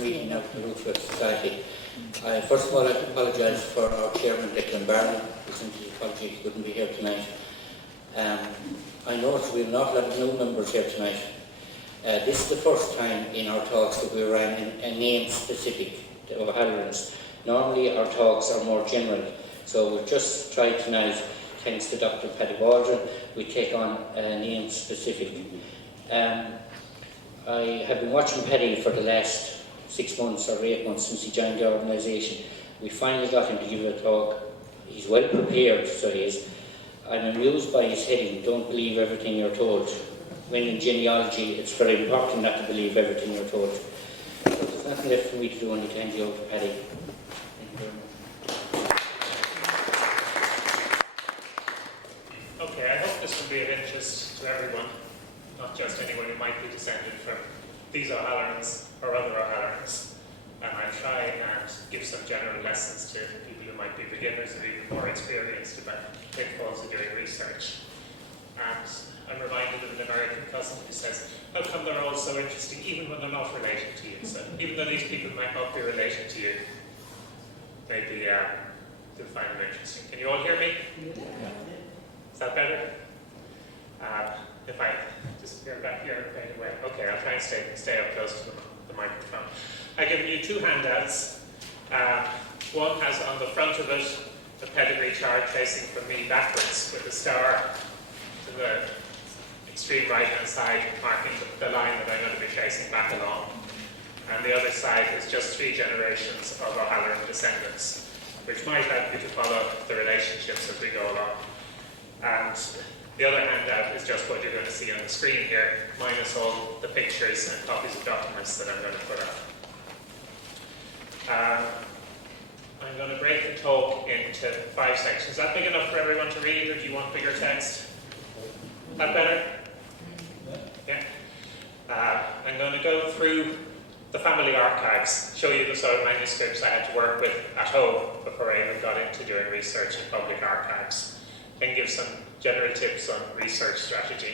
meeting of the Roots Society. First of all, I apologise for our chairman, Declan Barney, who sent his apology he couldn't be here tonight. I noticed we have not a lot of new members here tonight. This is the first time in our talks that we ran a name specific to O'Hallorans. Normally our talks are more general, so we've just tried tonight, thanks to Dr. Paddy Waldron, we take on a name specific. I have been watching Paddy for the last 6 months or 8 months since he joined the organisation. We finally got him to give a talk. He's well prepared, so he is. I'm amused by his heading, don't believe everything you're told. When in genealogy, it's very important not to believe everything you're told. So there's nothing left for me to do, only to hand you over to Paddy. Thank you very much. Okay, I hope this will be of interest to everyone, not just anyone who might be descended from these O'Hallorans or other O'Hallorans. And I'll try and give some general lessons to people who might be beginners or even more experienced about pitfalls of doing research. And I'm reminded of an American cousin who says, how come they're all so interesting even when they're not related to you? So even though these people might not be related to you, maybe you'll find them interesting. Can you all hear me? Yeah. Is that better? If I disappear back here, anyway. Okay, I'll try and stay up close to the microphone. I've given you 2 handouts. One has on the front of it a pedigree chart tracing from me backwards with a star to the extreme right-hand side marking the line that I'm going to be tracing back along. And the other side is just 3 generations of O'Halloran descendants, which might help you to follow the relationships as we go along. And the other handout is just what you're going to see on the screen here, minus all the pictures and copies of documents that I'm going to put up. I'm going to break the talk into 5 sections. Is that big enough for everyone to read, or do you want bigger text? That better? Yeah. I'm going to go through the family archives, show you the sort of manuscripts I had to work with at home before I even got into doing research in public archives, and give some general tips on research strategy.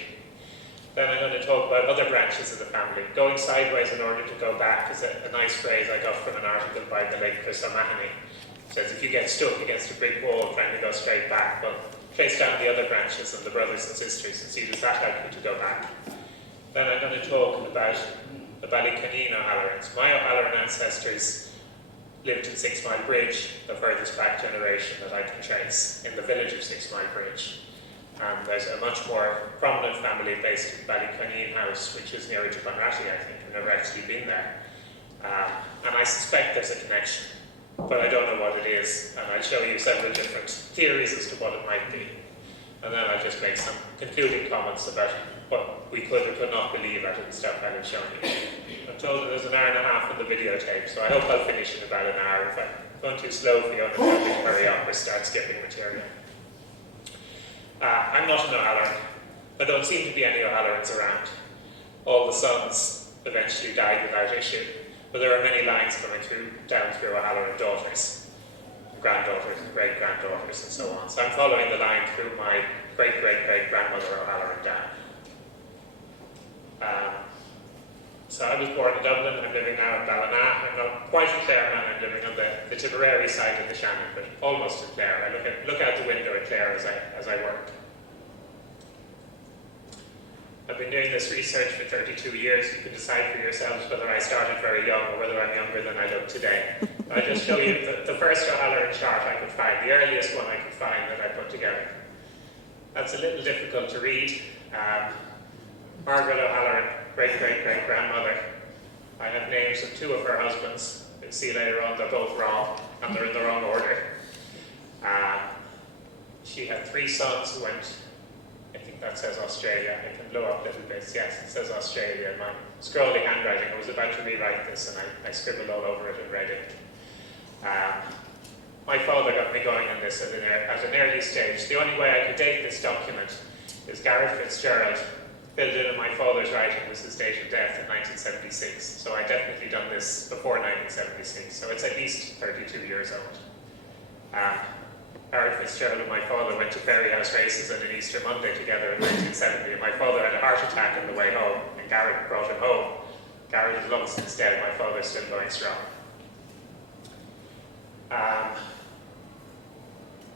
Then I'm going to talk about other branches of the family. Going sideways in order to go back is a nice phrase I got from an article by the late Chris O'Mahony. It says if you get stuck against a brick wall trying to go straight back, well, trace down the other branches and the brothers and sisters and see does that help you to go back. Then I'm going to talk about the Ballyconeen O'Hallorans. My O'Halloran ancestors lived in Sixmilebridge, the furthest back generation that I can trace, in the village of Sixmilebridge. And there's a much more prominent family based in Ballyconeen House, which is nearer to Bunratty, I think. I've never actually been there. And I suspect there's a connection, but I don't know what it is. And I'll show you several different theories as to what it might be. And then I'll just make some concluding comments about what we could or could not believe out of the stuff I have shown you. I'm told that there's an hour and a half on the videotape, so I hope I'll finish in about an hour. If I'm going too slow for you, I'm going to hurry up or start skipping material. I'm not an O'Halloran. There don't seem to be any O'Hallorans around. All the sons eventually died without issue, but there are many lines coming down through O'Halloran daughters, granddaughters and great-granddaughters and so on. So I'm following the line through my great-great-great-grandmother O'Halloran down. So I was born in Dublin. I'm living now in Ballina. I'm not quite in Clare now. I'm living on the Tipperary side of the Shannon, but almost in Clare. I look out the window at Clare as I work. I've been doing this research for 32 years. You can decide for yourselves whether I started very young or whether I'm younger than I look today. I'll just show you the first O'Halloran chart I could find, the earliest one I could find that I put together. That's a little difficult to read. Margaret O'Halloran, great-great-great-grandmother. I have names of 2 of her husbands. You'll see later on they're both wrong, and they're in the wrong order. She had 3 sons who went, I think that says Australia. I can blow up little bits. Yes, it says Australia in my scrolly handwriting. I was about to rewrite this, and I scribbled all over it and read it. My father got me going on this at an early stage. The only way I could date this document is Garrett Fitzgerald. Filled in my father's writing was his date of death in 1976. So I definitely done this before 1976. So it's at least 32 years old. Garrett Fitzgerald and my father went to Ferryhouse races on an Easter Monday together in 1970. And my father had a heart attack on the way home, and Garrett brought him home. Gary is long since dead, my father's still going strong.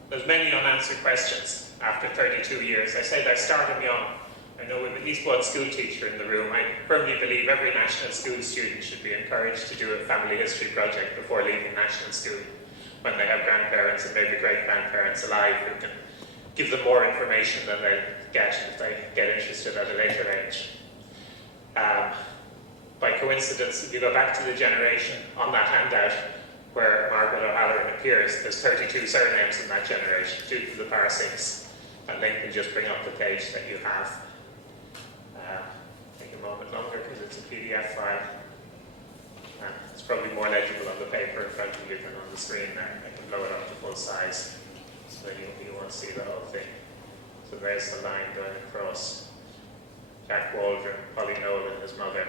There's many unanswered questions after 32 years. I say they're starting young. I know we have at least one school teacher in the room. I firmly believe every national school student should be encouraged to do a family history project before leaving national school, when they have grandparents and maybe great-grandparents alive who can give them more information than they get if they get interested at a later age. By coincidence, if you go back to the generation on that handout where Margaret O'Halloran appears, there's 32 surnames in that generation, 2 to the power 6. And Link can just bring up the page that you have. Take a moment longer because it's a PDF file. It's probably more legible on the paper in front of you than on the screen there. I can blow it up to full size so that you won't see the whole thing. So there's the line going across. Jack Waldron, Polly Nolan, his mother.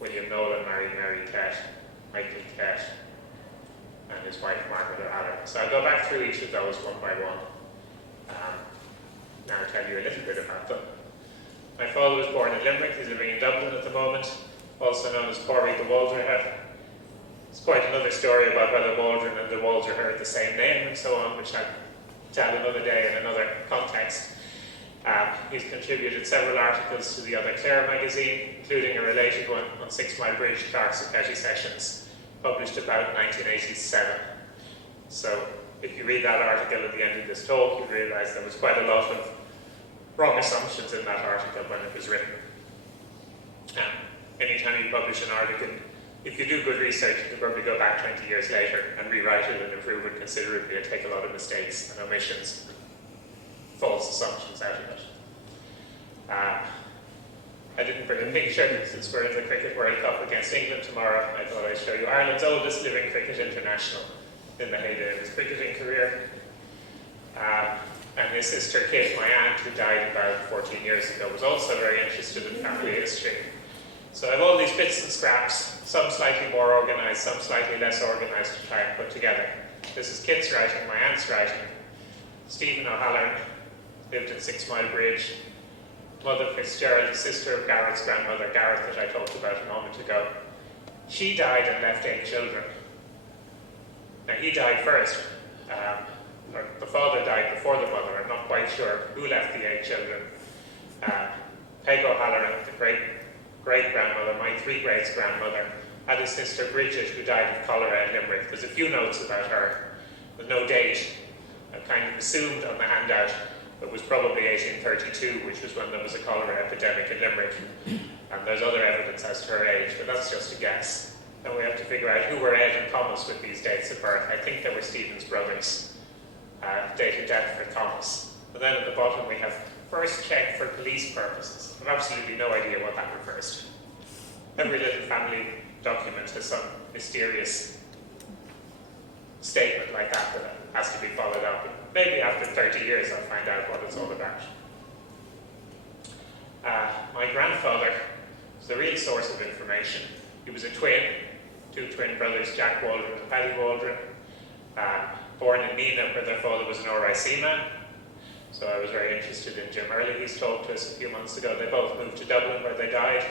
William Nolan married Mary Kett, Michael Kett, and his wife Margaret O'Halloran. So I'll go back through each of those one by one. Now I'll tell you a little bit about them. My father was born in Limerick. He's living in Dublin at the moment, also known as Corey the Waldron. It's quite another story about whether Waldron and the Waldron are the same name and so on, which I'll tell another day in another context. He's contributed several articles to the other Clare magazine, including a related one on Sixmilebridge, Clerks and Petty Sessions, published about 1987. So if you read that article at the end of this talk, you realise there was quite a lot of wrong assumptions in that article when it was written. Anytime you publish an article, if you do good research, you can probably go back 20 years later and rewrite it and improve it considerably and take a lot of mistakes and omissions, false assumptions out of it. I didn't bring a picture since we're in the Cricket World Cup against England tomorrow. I thought I'd show you Ireland's oldest living cricket international in the heyday of his cricketing career. And his sister Kate, my aunt, who died about 14 years ago, was also very interested in family history. So I have all these bits and scraps, some slightly more organised, some slightly less organised to try and put together. This is Kit's writing, my aunt's writing. Stephen O'Halloran lived in Sixmilebridge. Mother Fitzgerald, the sister of Garrett's grandmother, Garrett, that I talked about a moment ago. She died and left 8 children. Now he died first. The father died before the mother. I'm not quite sure who left the 8 children. Peg O'Halloran, the great-grandmother, my 3-greats-grandmother, had a sister Bridget who died of cholera in Limerick. There's a few notes about her, with no date. I've kind of assumed on the handout it was probably 1832, which was when there was a cholera epidemic in Limerick. And there's other evidence as to her age, but that's just a guess. And we have to figure out who were Ed and Thomas with these dates of birth. I think they were Stephen's brothers. Date of death for Thomas. And then at the bottom we have first check for police purposes. I have absolutely no idea what that refers to. Every little family document has some mysterious statement like that that has to be followed up. Maybe after 30 years I'll find out what it's all about. My grandfather was the real source of information. He was a twin, 2 twin brothers, Jack Waldron and Paddy Waldron, born in Nina, where their father was an RIC man. So I was very interested in Jim Early's talk to us a few months ago. They both moved to Dublin where they died.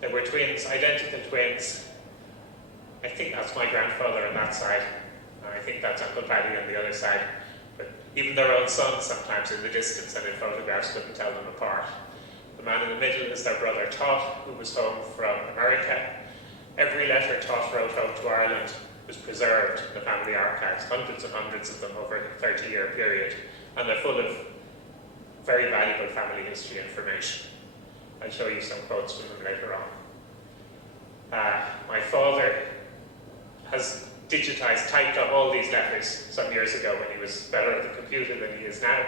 They were twins, identical twins. I think that's my grandfather on that side. I think that's Uncle Paddy on the other side. But even their own sons sometimes in the distance and in photographs couldn't tell them apart. The man in the middle is their brother Tot, who was home from America. Every letter Tot wrote home to Ireland was preserved in the family archives, hundreds and hundreds of them over a 30-year period, and they're full of very valuable family history information. I'll show you some quotes from them later on. My father has typed up all these letters some years ago when he was better at the computer than he is now.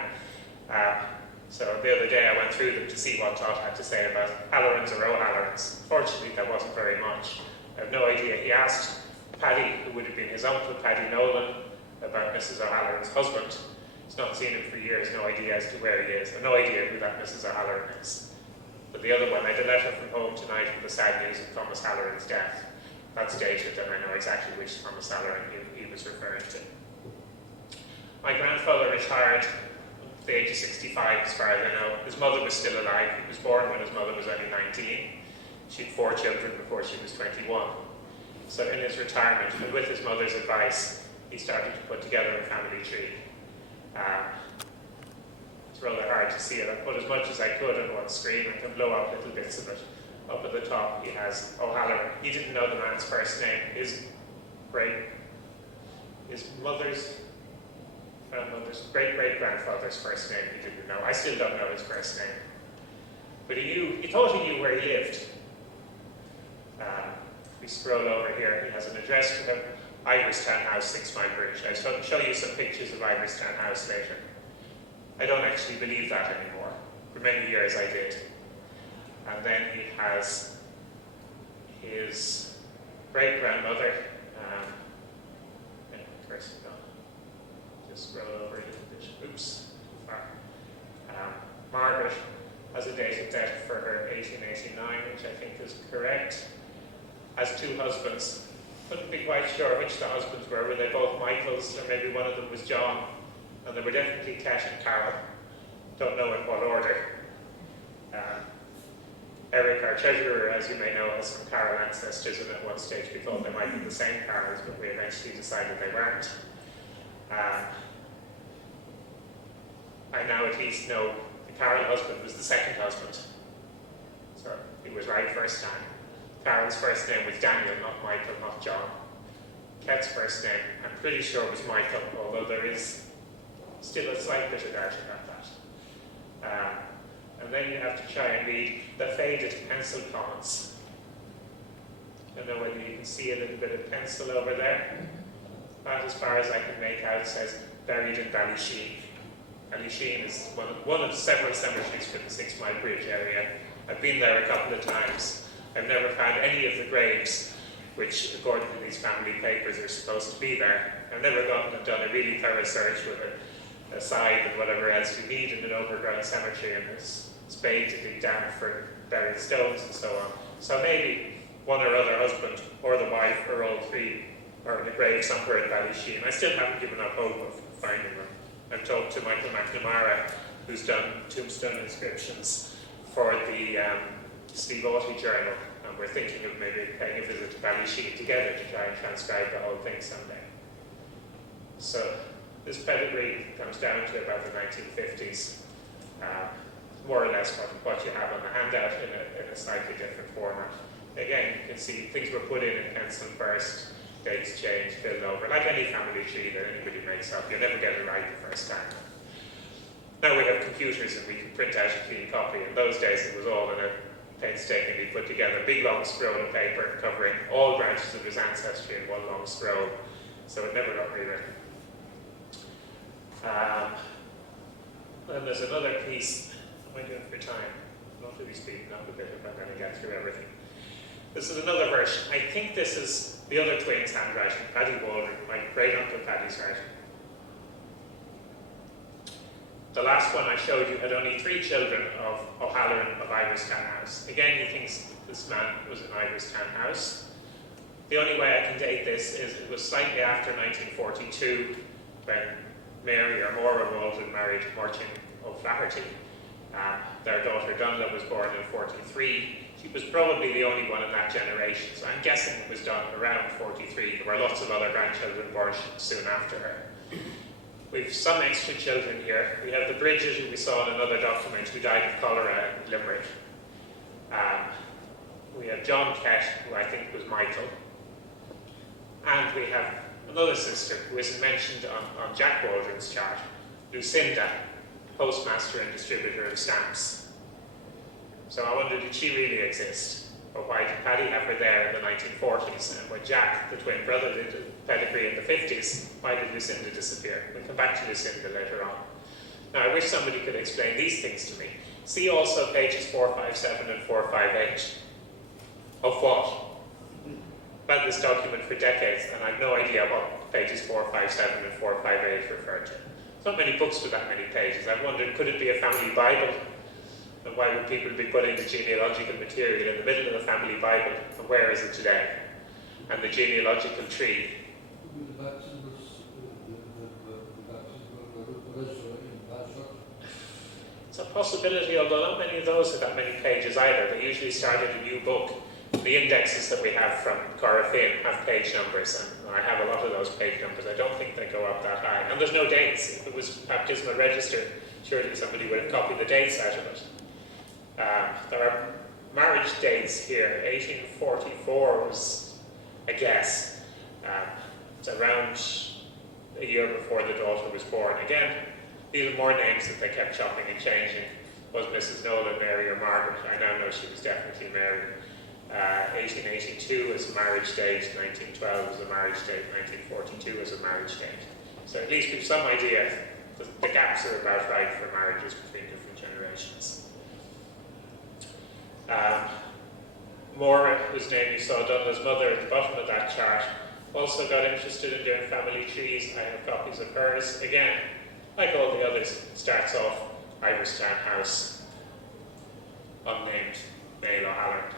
So the other day I went through them to see what Todd had to say about O'Hallorans or O'Hallorans. Fortunately, there wasn't very much. I have no idea. He asked Paddy, who would have been his uncle, Paddy Nolan, about Mrs. O'Halloran's husband. He's not seen him for years, no idea as to where he is, and no idea who that Mrs. O'Halloran is. But the other one, I had a letter from home tonight with the sad news of Thomas Halloran's death. That's dated, and I know exactly which Thomas Halloran he was referring to. My grandfather retired at the age of 65, as far as I know. His mother was still alive. He was born when his mother was only 19. She had 4 children before she was 21. So in his retirement, and with his mother's advice, he started to put together a family tree. It's rather hard to see it. I put as much as I could on one screen. I can blow up little bits of it. Up at the top, he has O'Halloran. He didn't know the man's first name. His mother's grandmother's great-great-grandfather's first name he didn't know. I still don't know his first name. But he thought he knew where he lived. If we scroll over here, he has an address for the Iverstown House, Sixmilebridge. I'll show you some pictures of Iverstown House later. I don't actually believe that anymore. For many years I did. And then he has his great-grandmother, just scroll over a little bit. Oops, too far. Margaret has a date of death for her 1889, which I think is correct. Has 2 husbands. Couldn't be quite sure which the husbands were. Were they both Michaels, or maybe one of them was John? And they were definitely Ket and Carol. Don't know in what order. Eric, our treasurer, as you may know, has some Carol ancestors, and at one stage we thought they might be the same Carols, but we eventually decided they weren't. I now at least know the Carol husband was the second husband. So he was right first time. Carol's first name was Daniel, not Michael, not John. Ket's first name, I'm pretty sure, was Michael, although there is still a slight bit of doubt about that. And then you have to try and read the faded pencil comments. I don't know whether you can see a little bit of pencil over there. About as far as I can make out, it says buried in Ballyshean. Ballyshean is one of several cemeteries for the Sixmilebridge area. I've been there a couple of times. I've never found any of the graves, which according to these family papers are supposed to be there. I've never gone and done a really thorough search with a scythe and whatever else you need in an overgrown cemetery, and a spade to dig down for buried stones and so on. So maybe one or other husband or the wife or all 3 are in a grave somewhere in Ballyshean. I still haven't given up hope of finding them. I've talked to Michael McNamara, who's done tombstone inscriptions for the Steve Aughty Journal, and we're thinking of maybe paying a visit to Ballyshean together to try and transcribe the whole thing someday. So this pedigree comes down to about the 1950s, more or less what you have on the handout in a slightly different format. Again, you can see things were put in pencil first, dates changed, filled over, like any family tree that anybody makes up. You'll never get it right the first time. Now we have computers and we can print out a clean copy. In those days it was all in a painstakingly put together big long scroll of paper covering all branches of his ancestry in one long scroll, so it never got rewritten. Then there's another piece. What am I doing for time? Not really speeding up a bit if I'm going to get through everything. This is another version. I think this is the other twin's handwriting, Paddy Waldron, my great-uncle Paddy's writing. The last one I showed you had only 3 children of O'Halloran of Iverstown House. Again, he thinks this man was in Iverstown House. The only way I can date this is it was slightly after 1942 when Mary or Maura Waldron married Martin O'Flaherty. Their daughter Donla was born in 43. She was probably the only one in that generation, so I'm guessing it was done around 43. There were lots of other grandchildren born soon after her. We've some extra children here. We have the Bridget, who we saw in another document, who died of cholera in Limerick. We have John Ket, who I think was Michael. And we have another sister who isn't mentioned on Jack Waldron's chart, Lucinda, postmaster and distributor of stamps. So I wondered, did she really exist? Or why did Paddy have her there in the 1940s? And when Jack, the twin brother, did a pedigree in the 50s, why did Lucinda disappear? We'll come back to Lucinda later on. Now, I wish somebody could explain these things to me. See also pages 457 and 458. Of what? I've had this document for decades, and I've no idea what pages 457 and 458 refer to. There's not many books with that many pages. I've wondered, could it be a family Bible? And why would people be putting the genealogical material in the middle of the family Bible? And where is it today? And the genealogical tree. It's a possibility, although not many of those have that many pages either. They usually started a new book. The indexes that we have from Corofin have page numbers, and I have a lot of those page numbers. I don't think they go up that high. And there's no dates. If it was baptismal registered, surely somebody would have copied the dates out of it. There are marriage dates here. 1844 was a guess. It's around a year before the daughter was born. Again, these are more names that they kept chopping and changing. Was Mrs. Nolan Mary or Margaret? I now know she was definitely Mary. 1882 as a marriage date, 1912 as a marriage date, 1942 as a marriage date. So at least we've some idea that the gaps are about right for marriages between different generations. Maura, whose name you saw done as mother at the bottom of that chart, also got interested in doing family trees. I have copies of hers. Again, like all the others, starts off Iverstown House, unnamed male O'Halloran.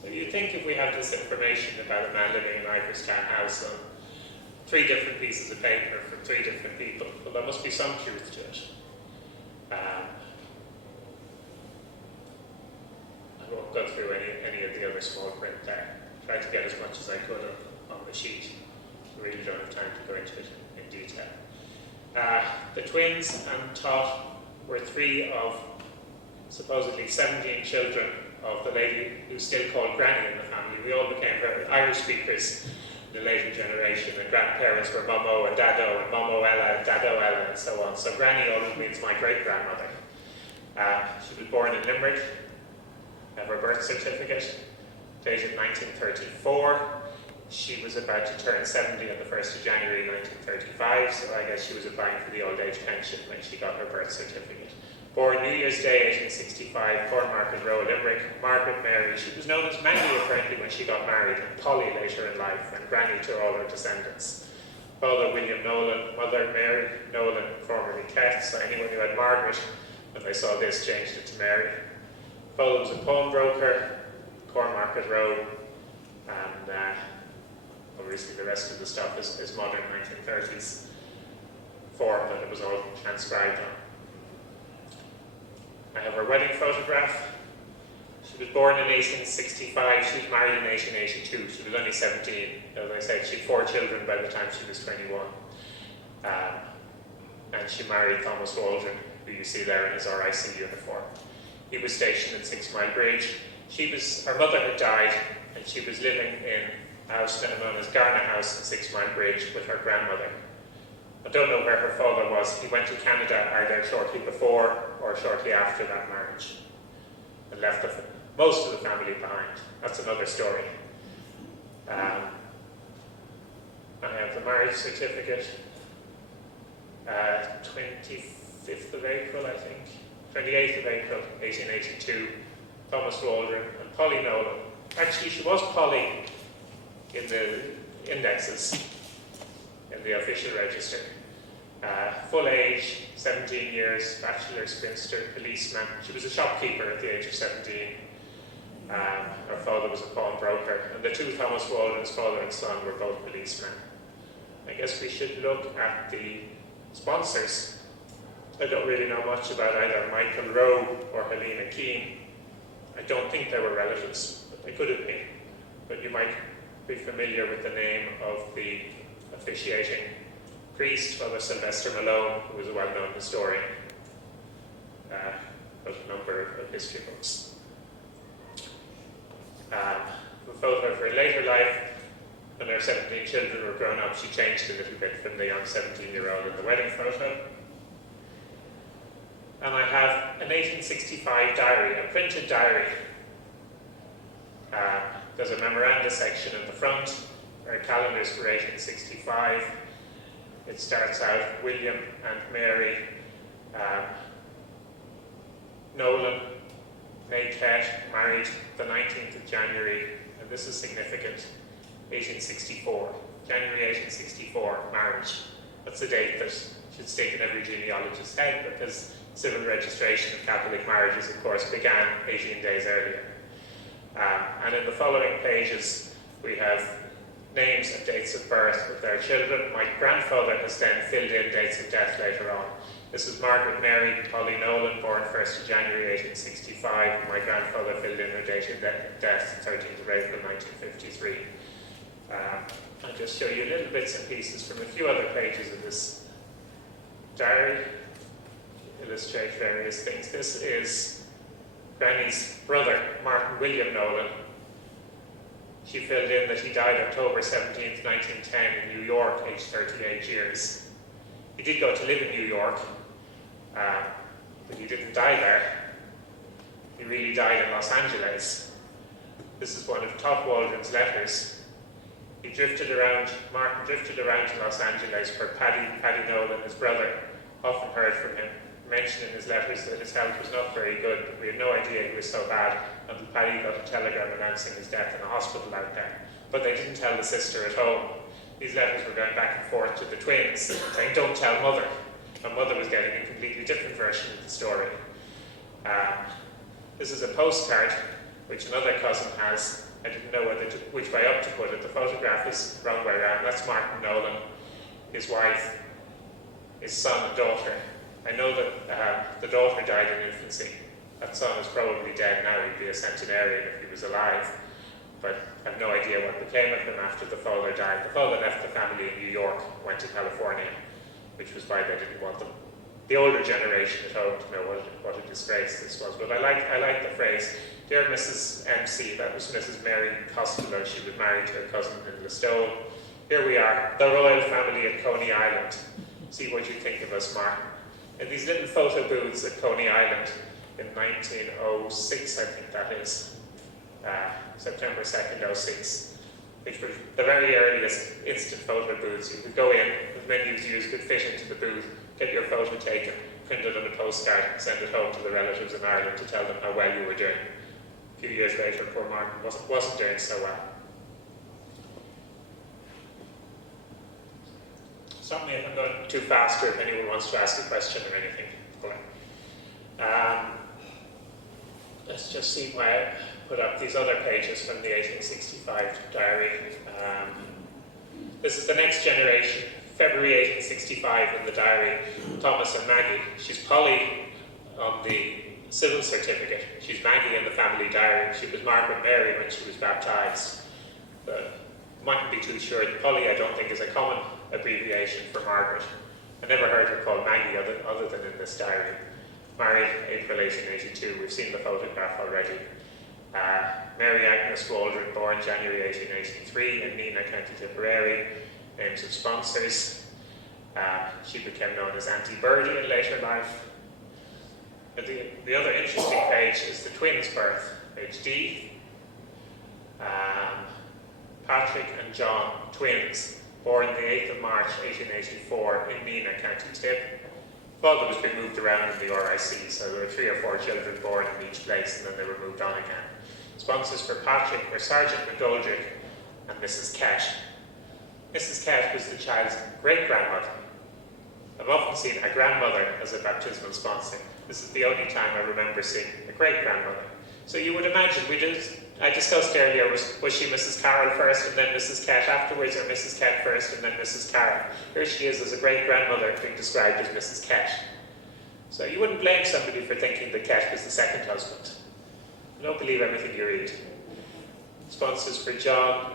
So you'd think if we have this information about a man living in Iverstown House on 3 different pieces of paper from 3 different people, well, there must be some truth to it. I won't go through any of the other small print there. Tried to get as much as I could on the sheet. I really don't have time to go into it in detail. The twins and Tot were 3 of supposedly 17 children of the lady who's still called Granny in the family. We all became very Irish speakers in the later generation, and grandparents were Mummo and Dado, and Mummo Ella and Dado Ella, and so on. So Granny always means my great-grandmother. She was born in Limerick. I have her birth certificate, dated 1934. She was about to turn 70 on the 1st of January 1935, so I guess she was applying for the old age pension when she got her birth certificate. Born New Year's Day 1865, Cornmarket Row, Limerick. Margaret Mary. She was known as Mandy apparently when she got married, and Polly later in life, and Granny to all her descendants. Father William Nolan, Mother Mary Nolan, formerly Keth, so anyone who had Margaret, when they saw this, changed it to Mary. Father was a pawnbroker, Cornmarket Row, and obviously the rest of the stuff is modern 1930s form that it was all transcribed on. I have her wedding photograph. She was born in 1865, she was married in 1882, she was only 17. As I said, she had 4 children by the time she was 21. And she married Thomas Waldron, who you see there in his RIC uniform. He was stationed in Sixmilebridge. Her mother had died, and she was living in a house now known as Garner House in Sixmilebridge with her grandmother. I don't know where her father was. He went to Canada either shortly before or shortly after that marriage and left most of the family behind. That's another story. I have the marriage certificate, 25th of April, I think, 28th of April, 1882, Thomas Waldron and Polly Nolan. Actually, she was Polly in the indexes, in the official register. Full age, 17 years, bachelor, spinster, policeman. She was a shopkeeper at the age of 17. Her father was a pawnbroker, and the 2 Thomas Waldron's father and son were both policemen. I guess we should look at the sponsors. I don't really know much about either Michael Rowe or Helena Keane. I don't think they were relatives, but they could have been. But you might be familiar with the name of the officiating priest, Father Sylvester Malone, who was a well-known historian, wrote a number of history books. The photo of her later life, when her 17 children were grown up, she changed a little bit from the young 17-year-old in the wedding photo. And I have an 1865 diary, a printed diary. There's a memoranda section at the front. Our calendars for 1865. It starts out William and Mary Nolan, Mayket, married the 19th of January, and this is significant, 1864. January 1864, marriage. That's a date that should stick in every genealogist's head, because civil registration of Catholic marriages, of course, began 18 days earlier. And in the following pages, we have names and dates of birth of their children. My grandfather has then filled in dates of death later on. This is Margaret Mary Polly Nolan, born 1st of January 1865. My grandfather filled in her date of death, 13th of April 1953. I'll just show you little bits and pieces from a few other pages of this diary, illustrate various things. This is Granny's brother, Martin William Nolan. She filled in that he died October 17th, 1910 in New York, aged 38 years. He did go to live in New York, but he didn't die there. He really died in Los Angeles. This is one of Paddy Waldron's letters. He drifted around, Martin drifted around to Los Angeles where Paddy Nolan, his brother, often heard from him, mentioned in his letters that his health was not very good, but we had no idea he was so bad until Paddy got a telegram announcing his death in a hospital out there. But they didn't tell the sister at home. These letters were going back and forth to the twins, saying, don't tell mother. And mother was getting a completely different version of the story. This is a postcard, which another cousin has. I didn't know which way up to put it. The photograph is the wrong way around. That's Martin Nolan, his wife, his son and daughter. I know that the daughter died in infancy. That son is probably dead now. He'd be a centenarian if he was alive. But I have no idea what became of him after the father died. The father left the family in New York, went to California, which was why they didn't want them, the older generation at home, to know what a disgrace this was. But I like the phrase, dear Mrs. MC, that was Mrs. Mary Costello. She was married to her cousin in Listowel. Here we are, the royal family at Coney Island. See what you think of us, Martin. In these little photo booths at Coney Island in 1906, I think that is, September 2nd, 06, which were the very earliest instant photo booths. You could go in, as many of you could fit into the booth, get your photo taken, print it on a postcard, send it home to the relatives in Ireland to tell them how well you were doing. A few years later, poor Martin wasn't doing so well. Stop me if I'm going too fast or if anyone wants to ask a question or anything. Let's just see why I put up these other pages from the 1865 diary. This is the next generation, February 1865 in the diary, Thomas and Maggie. She's Polly on the civil certificate. She's Maggie in the family diary. She was Margaret Mary when she was baptised. Mightn't be too sure. Polly, I don't think, is a common abbreviation for Margaret. I never heard her called Maggie other than in this diary. Married April 1882. We've seen the photograph already. Mary Agnes Waldron, born January 1883 in Nina, County Tipperary. Names of sponsors. She became known as Auntie Birdie in later life. But the other interesting page is the twins' birth, page D. Patrick and John, twins, born the 8th of March 1884 in Nina, County Tip. Father was being moved around in the RIC, so there were 3 or 4 children born in each place and then they were moved on again. Sponsors for Patrick were Sergeant McGoldrick and Mrs. Kett. Mrs. Kett was the child's great-grandmother. I've often seen a grandmother as a baptismal sponsor. This is the only time I remember seeing a great-grandmother. So you would imagine, I discussed earlier, was she Mrs. Carroll first and then Mrs. Kett afterwards, or Mrs. Kett first and then Mrs. Carroll? Here she is as a great-grandmother being described as Mrs. Kett. So you wouldn't blame somebody for thinking that Kett was the second husband. Don't believe everything you read. Sponsors for John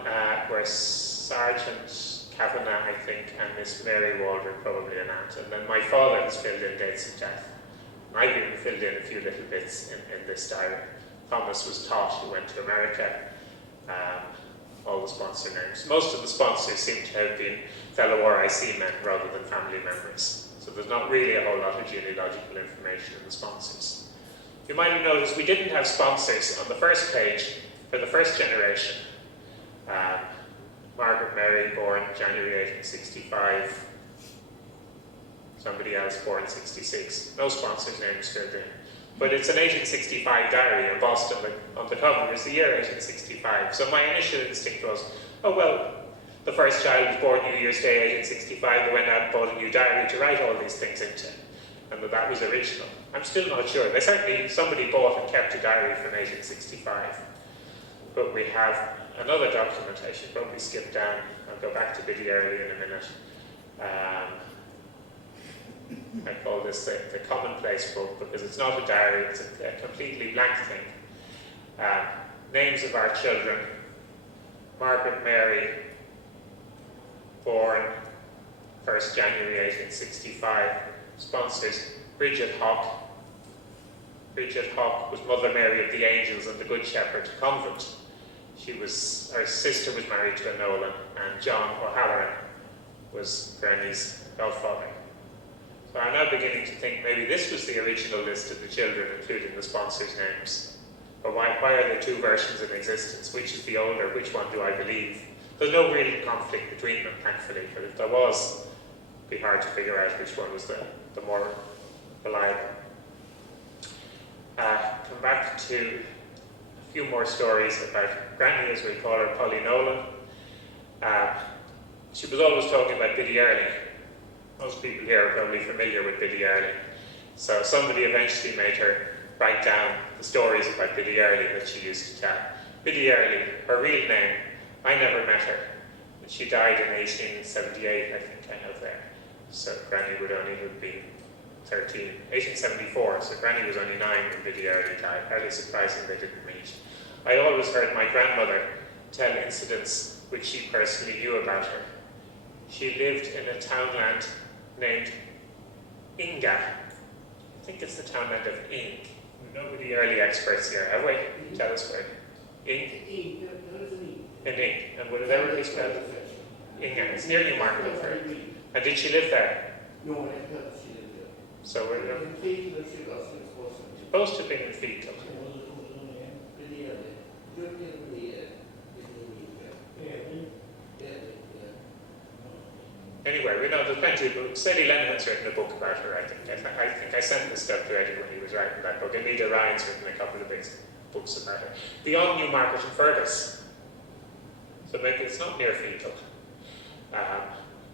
were Sergeant Kavanagh, I think, and Miss Mary Waldron, probably an aunt. And then my father has filled in dates of death. I've even filled in a few little bits in this diary. Thomas was taught, he went to America. All the sponsor names. Most of the sponsors seem to have been fellow RIC men rather than family members. So there's not really a whole lot of genealogical information in the sponsors. You might have noticed we didn't have sponsors on the first page for the first generation. Margaret Mary, born January 1865. Somebody else born 66. No sponsors' names filled in. But it's an 1865 diary embossed on the cover is the year 1865. So my initial instinct was, oh well, the first child was born New Year's Day 1865, they went out and bought a new diary to write all these things into. And that was original. I'm still not sure. Somebody bought and kept a diary from 1865. but we have another document. I should probably skip down. I'll go back to Biddy Early in a minute. I call this the Commonplace Book because it's not a diary, it's a completely blank thing. Names of our children: Margaret Mary, born 1st January 1865, sponsors Bridget Hawke. Bridget Hawke was Mother Mary of the Angels and the Good Shepherd Convent. Her sister was married to a Nolan, and John O'Halloran was Granny's godfather. So I'm now beginning to think maybe this was the original list of the children, including the sponsors' names. But why are there two versions in existence? Which is the older? Which one do I believe? There's no real conflict between them, thankfully, but if there was, it'd be hard to figure out which one was the more reliable. Come back to a few more stories about Granny, as we call her, Polly Nolan. She was always talking about Biddy Early. Most people here are probably familiar with Biddy Early. So somebody eventually made her write down the stories about Biddy Early that she used to tell. Biddy Early, her real name, I never met her. She died in 1878, I think I have there. So Granny would only have been 13. 1874, so Granny was only 9 when Biddy Early died. Hardly surprising they didn't meet. I always heard my grandmother tell incidents which she personally knew about her. She lived in a townland named Inga. I think it's the townland of Ing. Nobody early experts here, have we? Tell us where. Ing? In Ing. And would it ever be spelled? Inga. It's near Newmarket up there. And did she live there? No, I thought she lived there. So we're supposed to have been in Feetle. Anyway, we know there's plenty of books. Sadie Lenihan's written a book about her, I think. I think I sent this stuff to Eddie when he was writing that book. And Nita Ryan's written a couple of books about her. Beyond Newmarket and Fergus. So maybe it's not near Feetle.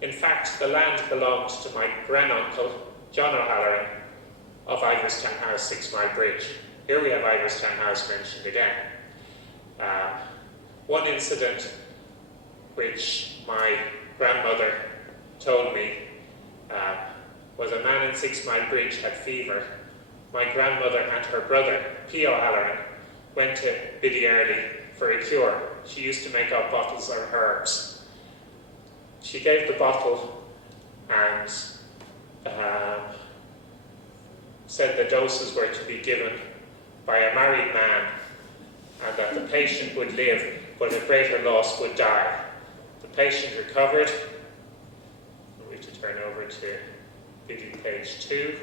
In fact, the land belonged to my granduncle, John O'Halloran, of Iverstown House, 6Milebridge. Here we have Iverstown House mentioned again. One incident which my grandmother told me was a man in 6Milebridge had fever. My grandmother and her brother, P. O'Halloran, went to Biddy Early for a cure. She used to make up bottles of herbs. She gave the bottle and said the doses were to be given by a married man and that the patient would live, but at greater loss would die. The patient recovered. We have to turn over to Biddy page 2.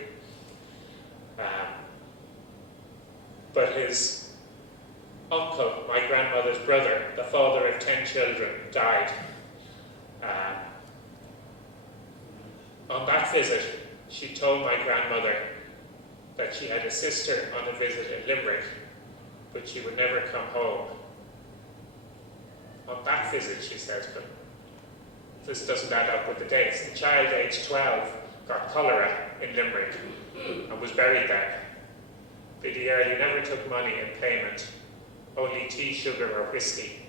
But his uncle, my grandmother's brother, the father of 10 children, died. On that visit, she told my grandmother that she had a sister on a visit in Limerick, but she would never come home. On that visit, she says, but this doesn't add up with the dates. The child, aged 12, got cholera in Limerick and was buried there. Biddy Early never took money in payment, only tea, sugar, or whiskey.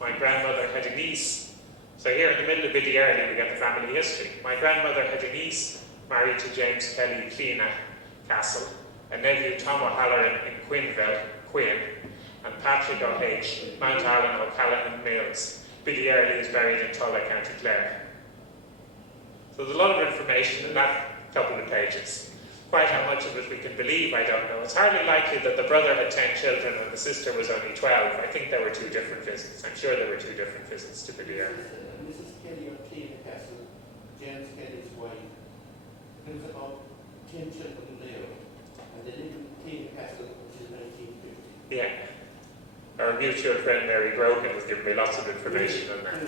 My grandmother had a niece. So here in the middle of Biddy Early, we get the family history. My grandmother had a niece married to James Kelly Cleena Castle, a nephew Tom O'Halloran in Quinville, Quinn, and Patrick O'H, Mount Allen, O'Callaghan Mills. Biddy Early is buried in Tulla, County Clare. So there's a lot of information in that couple of pages. Quite how much of it we can believe, I don't know. It's hardly likely that the brother had 10 children and the sister was only 12. I think there were 2 different visits. I'm sure there were 2 different visits to Biddy Early. Mrs. Kelly of Cleena Castle, James Kelly's wife, there was about 10 children there, and they lived in Cleena Castle until 1950. Yeah. Our mutual friend Mary Grogan has given me lots of information on that.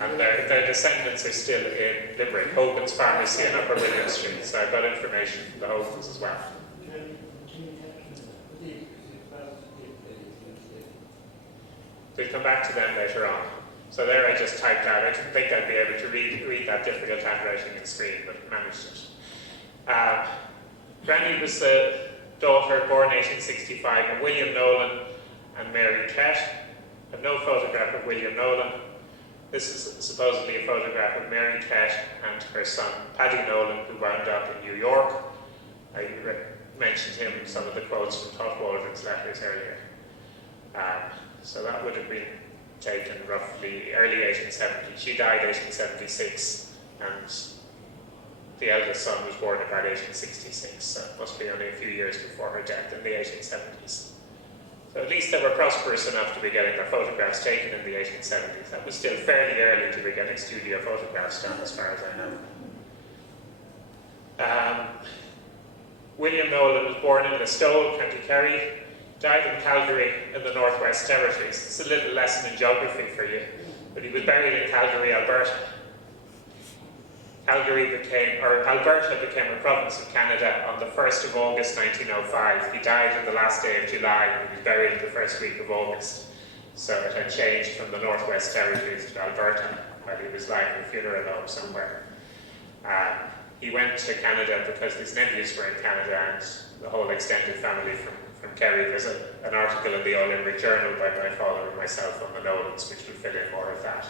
And their descendants are still in Limerick, Hogan's Pharmacy in Upper William Street, so I've got information from the Hogans as well. We'll come back to them later on. So there I just typed out. I didn't think I'd be able to read that difficult handwriting on the screen, but managed it. Granny was the daughter, born 1865, of William Nolan and Mary Kett. I've no photograph of William Nolan. This is supposedly a photograph of Mary Ket and her son, Paddy Nolan, who wound up in New York. I mentioned him in some of the quotes from Paddy Waldron's letters earlier. So that would have been taken roughly early 1870. She died 1876, and the eldest son was born about 1866, so it must be only a few years before her death in the 1870s. So at least they were prosperous enough to be getting their photographs taken in the 1870s. That was still fairly early to be getting studio photographs done, as far as I know. William Nolan was born in Listowel, County Kerry, died in Calgary in the Northwest Territories. It's a little lesson in geography for you, but he was buried in Calgary, Alberta. Alberta became a province of Canada on the 1st of August 1905. He died on the last day of July, and he was buried in the first week of August. So it had changed from the Northwest Territories to Alberta, while he was lying in a funeral home somewhere. He went to Canada because his nephews were in Canada, and the whole extended family from Kerry. There's an article in the All Limerick Journal by my father and myself on the Nolans, which will fill in more of that.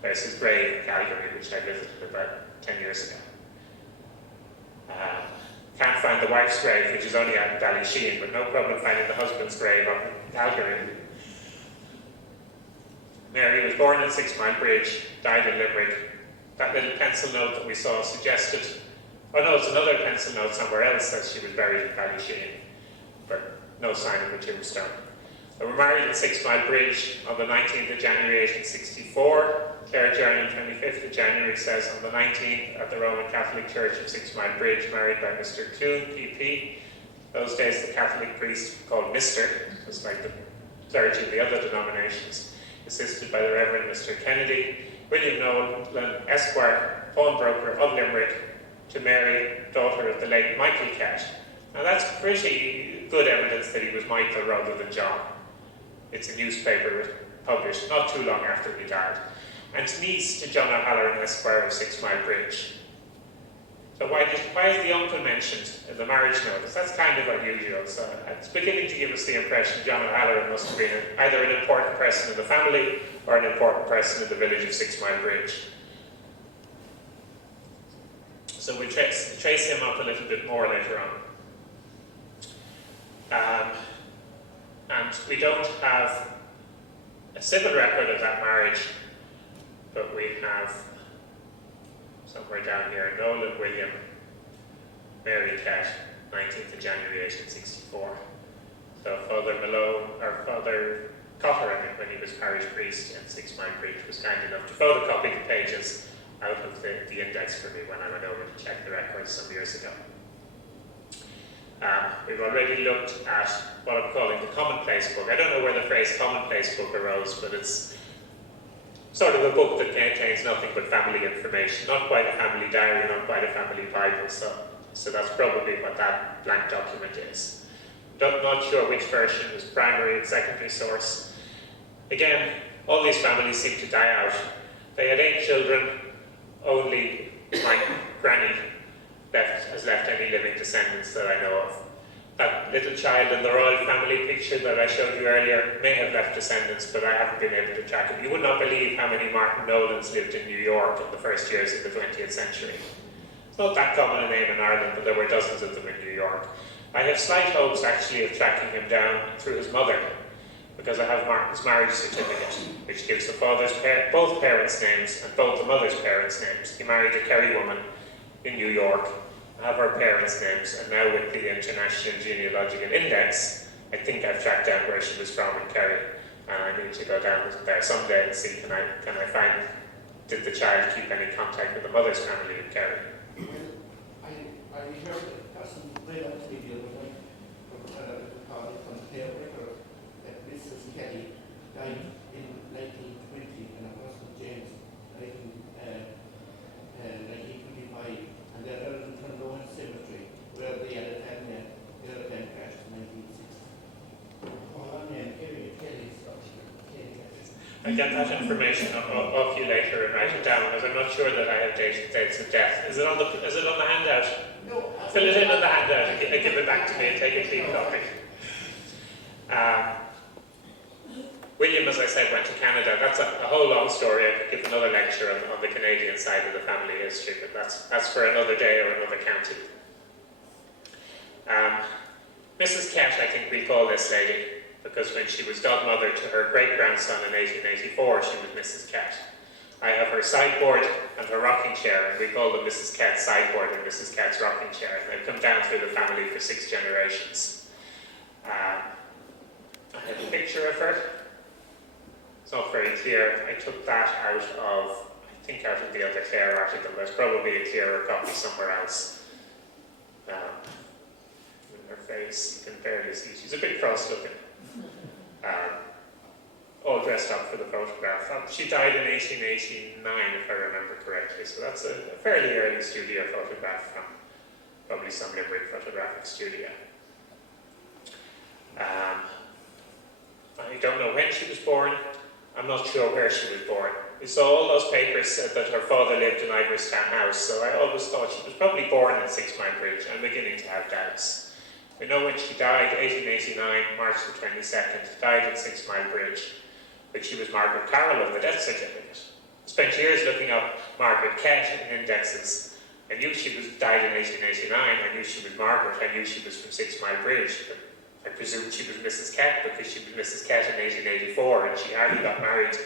There's his grave in Calgary, which I visited about 10 years ago. Can't find the wife's grave, which is only out in Ballyshean, but no problem finding the husband's grave up in Calgary. Mary was born in Sixmilebridge, died in Limerick. That little pencil note that we saw suggested, oh no, it's another pencil note somewhere else that she was buried in Ballyshean, but no sign of a tombstone. They were married at Sixmilebridge on the 19th of January 1864. Clare Journal, 25th of January, says on the 19th at the Roman Catholic Church of Sixmilebridge, married by Mr. Clune, PP. Those days the Catholic priest called Mr., just like the clergy of the other denominations, assisted by the Reverend Mr. Kennedy. William Nolan, Esquire, pawnbroker of Limerick, to Mary, daughter of the late Michael Ket. Now that's pretty good evidence that he was Michael rather than John. It's a newspaper published not too long after he died. And niece to John O'Halloran, Esquire of Sixmilebridge. So why is the uncle mentioned in the marriage notice? That's kind of unusual. So it's beginning to give us the impression John O'Halloran must have been either an important person in the family or an important person in the village of Sixmilebridge. So we'll trace him up a little bit more later on. And we don't have a civil record of that marriage, but we have somewhere down here, Nolan William, Mary Ket, 19th of January 1864. So Father Malone, or Father Cotter, when he was parish priest in Sixmilebridge, was kind enough to photocopy the pages out of the index for me when I went over to check the records some years ago. We've already looked at what I'm calling the Commonplace Book. I don't know where the phrase Commonplace Book arose, but it's sort of a book that contains nothing but family information. Not quite a family diary, not quite a family Bible, so that's probably what that blank document is. Not sure which version was primary and secondary source. Again, all these families seem to die out. They had 8 children, only my granny has left any living descendants that I know of. That little child in the royal family picture that I showed you earlier may have left descendants, but I haven't been able to track it. You would not believe how many Martin Nolans lived in New York in the first years of the 20th century. It's not that common a name in Ireland, but there were dozens of them in New York. I have slight hopes, actually, of tracking him down through his mother, because I have Martin's marriage certificate, which gives the father's both parents' names and both the mother's parents' names. He married a Kerry woman in New York. I have her parents' names, and now with the International Genealogical Index, I think I've tracked down where she was from in Kerry, and I need to go down there someday and see can I find, did the child keep any contact with the mother's family in Kerry? I heard a person read up to me the other night from the paper that Mrs. Kelly died in 1920, and her husband James died in 1925, and they're out in Nolan Cemetery, where the other time crashed in 1960. I'll get that information off you later and write it down, because I'm not sure that I have dates of death. Is it on the handout? No. Fill it in on the handout and give it back to me and take a clean copy. William, as I said, went to Canada. That's a whole long story. I could give another lecture on the Canadian side of the family history, but that's for another day or another county. Mrs. Kett, I think we call this lady, because when she was godmother to her great-grandson in 1884, she was Mrs. Kett. I have her sideboard and her rocking chair, and we call them Mrs. Kett's sideboard and Mrs. Kett's rocking chair. And they've come down through the family for 6 generations. I have a picture of her. It's not very clear. I took that out of, I think out of the other Clare article. There's probably a clearer copy somewhere else. In her face, you can barely see. She's a bit cross-looking. All dressed up for the photograph. She died in 1889, if I remember correctly. So that's a fairly early studio photograph from probably some Limerick photographic studio. I don't know when she was born. I'm not sure where she was born. We saw all those papers said that her father lived in Ivorstown House, so I always thought she was probably born in Sixmilebridge. I'm beginning to have doubts. We know when she died, 1889, March the 22nd, died in Sixmilebridge, but she was Margaret Carroll on the death certificate. Spent years looking up Margaret Kett in indexes. I knew she died in 1889, I knew she was Margaret, I knew she was from Sixmilebridge, but I presumed she was Mrs. Kett because she was Mrs. Kett in 1884 and she hardly got married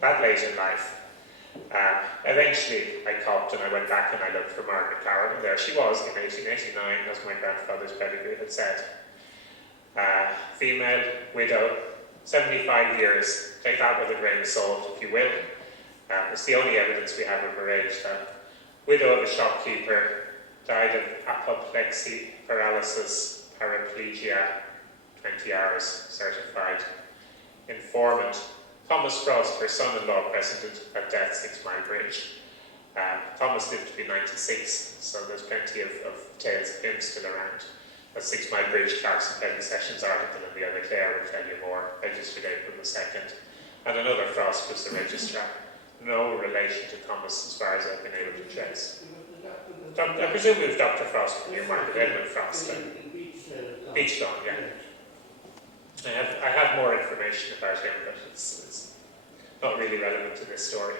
that late in life. Eventually I copped and I went back and I looked for Margaret Carroll, and there she was in 1889, as my grandfather's pedigree had said. Female, widow, 75 years, take that with a grain of salt if you will. It's the only evidence we have of her age. Widow of a shopkeeper, died of apoplexy, paralysis, paraplegia, 20 hours, certified. Informant, Thomas Frost, her son-in-law, present at death, Sixmilebridge. Thomas lived to be 96, so there's plenty of tales of him still around. A Sixmilebridge Clarkson Petty Sessions article in the other Clare will tell you more, registered April the 2nd. And another Frost was the registrar. No relation to Thomas as far as I've been able to trace. I presume it was Dr. Frost from Newmarket, Edmund Frost. Beachlawn, yeah. I have more information about him, but it's not really relevant to this story.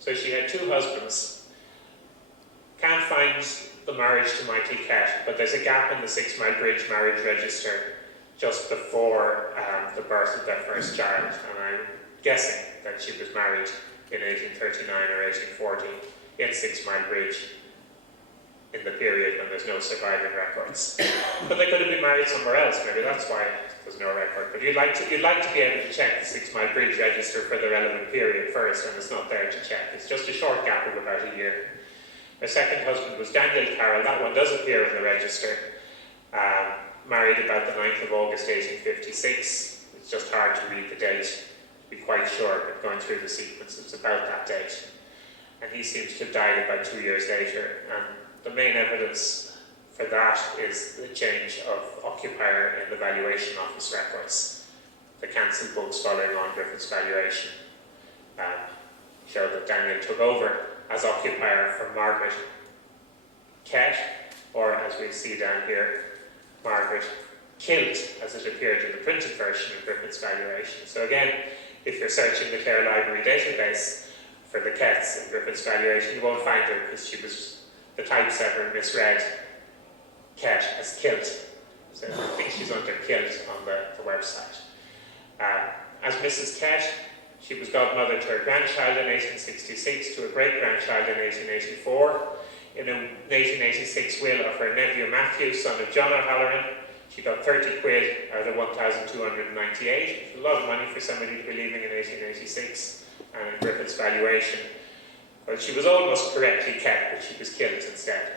So she had 2 husbands. Can't find the marriage to Michael Kett, but there's a gap in the Sixmilebridge marriage register just before the birth of their first child, and I'm guessing that she was married in 1839 or 1840 in Sixmilebridge in the period when there's no surviving records. But they could have been married somewhere else, maybe that's why there's no record. But you'd like to be able to check the Sixmilebridge register for the relevant period first, and it's not there to check. It's just a short gap of about a year. Her second husband was Daniel Carroll. That one does appear in the register. Married about the 9th of August 1856. It's just hard to read the date, to be quite sure, but going through the sequence, it's about that date. And he seems to have died about 2 years later. And the main evidence for that is the change of occupier in the valuation office records. The cancelled books following on Griffith's valuation show that Daniel took over as occupier from Margaret Kett, or as we see down here, Margaret Kilt, as it appeared in the printed version of Griffith's valuation. So again, if you're searching the Clare Library database for the Ketts in Griffith's valuation, you won't find her because the typesetter misread Kett as Kilt. So I think she's under Kilt on the website. As Mrs. Kett, she was godmother to her grandchild in 1866, to a great-grandchild in 1884. In a 1886 will of her nephew Matthew, son of John O'Halloran, she got 30 quid out of 1,298. A lot of money for somebody to be leaving in 1886. And in Griffith's valuation, well, she was almost correctly kept, but she was killed instead.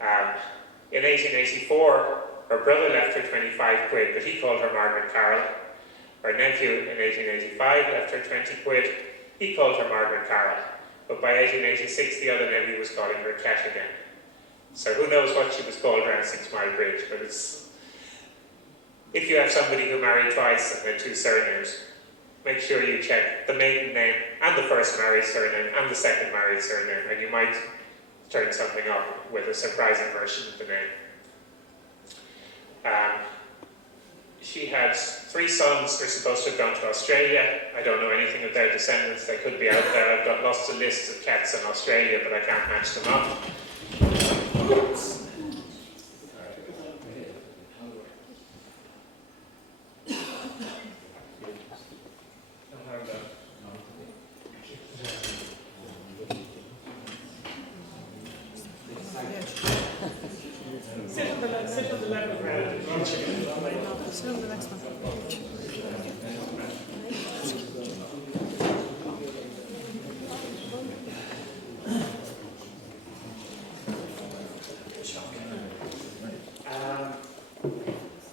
In 1884, her brother left her 25 quid, but he called her Margaret Carroll. Her nephew in 1885 left her 20 quid. He called her Margaret Carroll. But by 1886, the other nephew was calling her Kett again. So who knows what she was called around Sixmilebridge, but it's... If you have somebody who married twice and had 2 surnames, make sure you check the maiden name and the first married surname and the second married surname, and you might turn something up with a surprising version of the name. She had 3 sons. They're supposed to have gone to Australia. I don't know anything of their descendants. They could be out there. I've got lots of lists of cats in Australia, but I can't match them up. Sit on the level ground. Sit on the next one.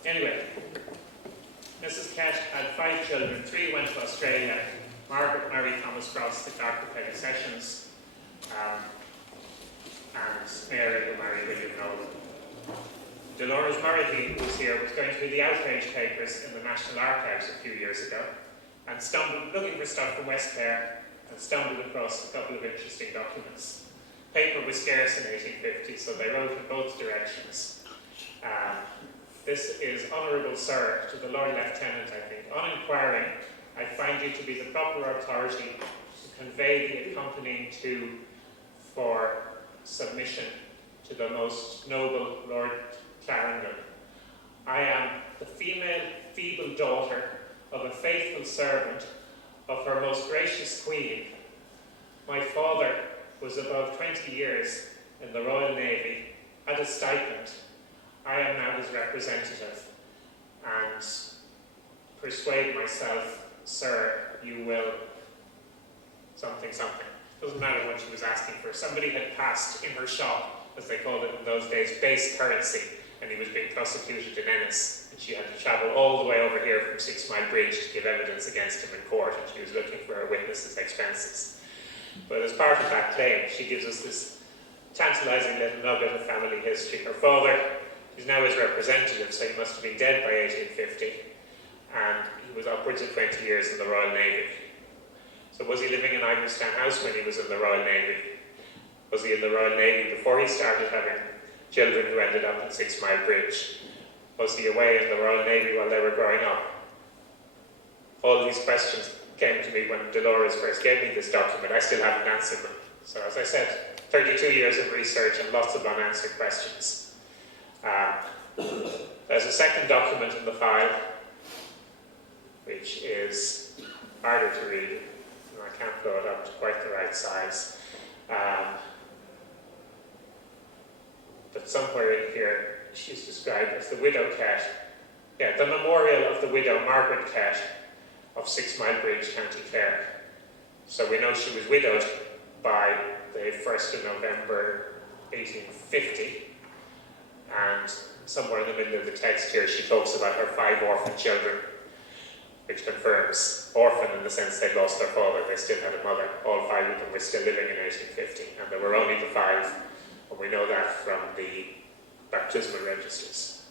Anyway, Mrs. Kett had 5 children. 3 went to Australia. Margaret married Thomas Cross, the clerk of Petty Sessions, and Mary, who married William Nolan. Dolores Murray, who was here, was going through the outrage papers in the National Archives a few years ago, and stumbled, looking for stuff from West Clare, and stumbled across a couple of interesting documents. Paper was scarce in 1850, so they wrote in both directions. This is Honourable Sir, to the Lord Lieutenant, I think. On inquiring, I find you to be the proper authority to convey the accompanying to for submission to the most noble Lord Clarendon. I am the female feeble daughter of a faithful servant of her most gracious Queen. My father was above 20 years in the Royal Navy at a stipend. I am now his representative, and persuade myself, sir, you will something. Doesn't matter what she was asking for. Somebody had passed in her shop, as they called it in those days, base currency, and he was being prosecuted in Ennis, and she had to travel all the way over here from Sixmilebridge to give evidence against him in court, and she was looking for her witnesses' expenses. But as part of that claim, she gives us this tantalising little nugget of family history. Her father is now his representative, so he must have been dead by 1850, and he was upwards of 20 years in the Royal Navy. So was he living in Iverstown House when he was in the Royal Navy? Was he in the Royal Navy before he started having children who ended up in Sixmilebridge? Was he away in the Royal Navy while they were growing up? All these questions came to me when Dolores first gave me this document. I still haven't answered them. So as I said, 32 years of research and lots of unanswered questions. There's a second document in the file, which is harder to read. I can't blow it up to quite the right size. But somewhere in here, she's described as the widow Kett. Yeah, the memorial of the widow Margaret Kett of Sixmilebridge, County Clare. So we know she was widowed by the 1st of November 1850. And somewhere in the middle of the text here, she talks about her 5 orphan children, which confirms orphan in the sense they lost their father, they still had a mother. All 5 of them were still living in 1850, and there were only the 5, and we know that from the baptismal registers.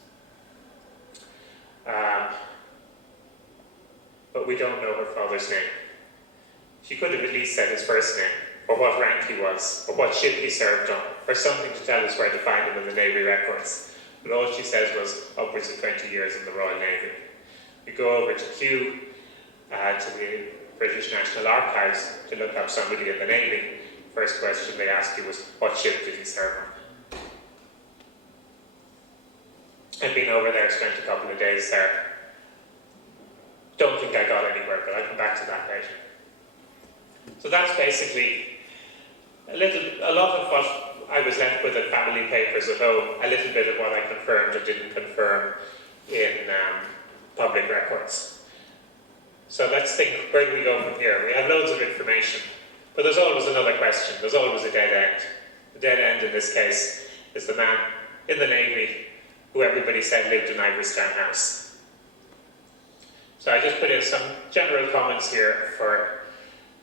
But we don't know her father's name. She could have at least said his first name, or what rank he was, or what ship he served on, or something to tell us where to find him in the Navy records. But all she says was upwards of 20 years in the Royal Navy. We go over to Kew, to the British National Archives, to look up somebody in the Navy. First question they ask you was, what ship did he serve on? I've been over there, spent a couple of days there. Don't think I got anywhere, but I'll come back to that later. So that's basically a lot of what I was left with in family papers at home, a little bit of what I confirmed or didn't confirm in public records. So let's think, where do we go from here? We have loads of information, but there's always another question. There's always a dead end. The dead end in this case is the man in the Navy who everybody said lived in Iverstown House. So I just put in some general comments here for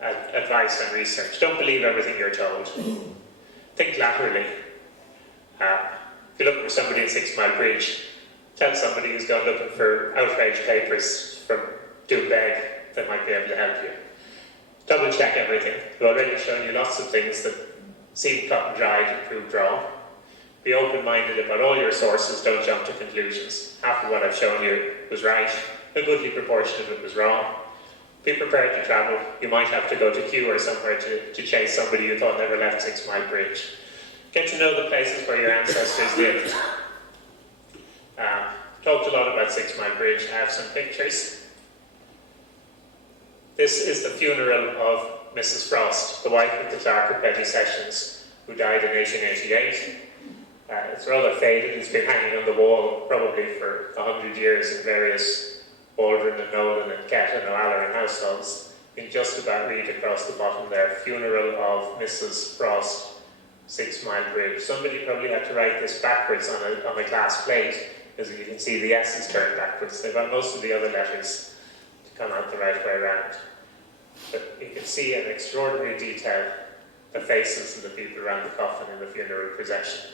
advice and research. Don't believe everything you're told. Think laterally. If you're looking for somebody in Sixmilebridge, tell somebody who's gone looking for outrage papers from Doonbeg, they might be able to help you. Double check everything. We've already shown you lots of things that seem cut and dried and proved wrong. Be open-minded about all your sources, don't jump to conclusions. Half of what I've shown you was right, a goodly proportion of it was wrong. Be prepared to travel. You might have to go to Kew or somewhere to chase somebody you thought never left Sixmilebridge. Get to know the places where your ancestors lived. Talked a lot about Sixmilebridge. I have some pictures. This is the funeral of Mrs. Frost, the wife of the Clerk of Petty Sessions, who died in 1888. It's rather faded. It's been hanging on the wall probably for 100 years in various Waldron and Nolan and Ket and O'Halloran households. You can just about read across the bottom there, funeral of Mrs. Frost, Sixmilebridge. Somebody probably had to write this backwards on a glass plate, as you can see the S is turned backwards. They've got most of the other letters to come out the right way around. But you can see in extraordinary detail the faces of the people around the coffin in the funeral procession.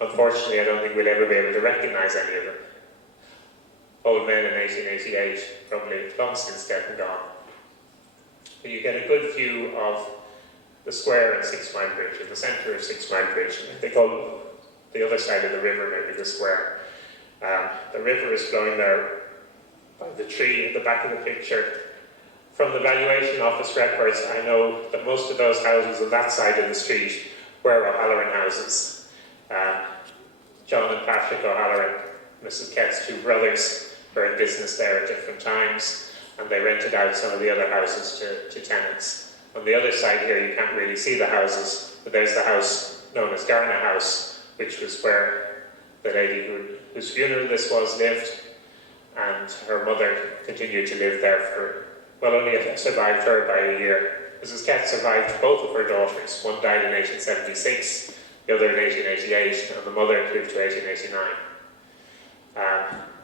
Unfortunately, I don't think we'll ever be able to recognise any of them. Old men in 1888, probably long since dead and gone. But you get a good view of the square at Sixmilebridge, in the centre of Sixmilebridge. They call the other side of the river maybe the square. The river is flowing there by the tree at the back of the picture. From the valuation office records, I know that most of those houses on that side of the street were O'Halloran houses. John and Patrick O'Halloran, Mrs. Ket's two brothers, were in business there at different times, and they rented out some of the other houses to tenants. On the other side here, you can't really see the houses, but there's the house known as Garna House, which was where the lady whose funeral this was lived, and her mother continued to live there for, well, only survived her by a year. Mrs. Ket survived both of her daughters. One died in 1876, the other in 1888, and the mother lived to 1889.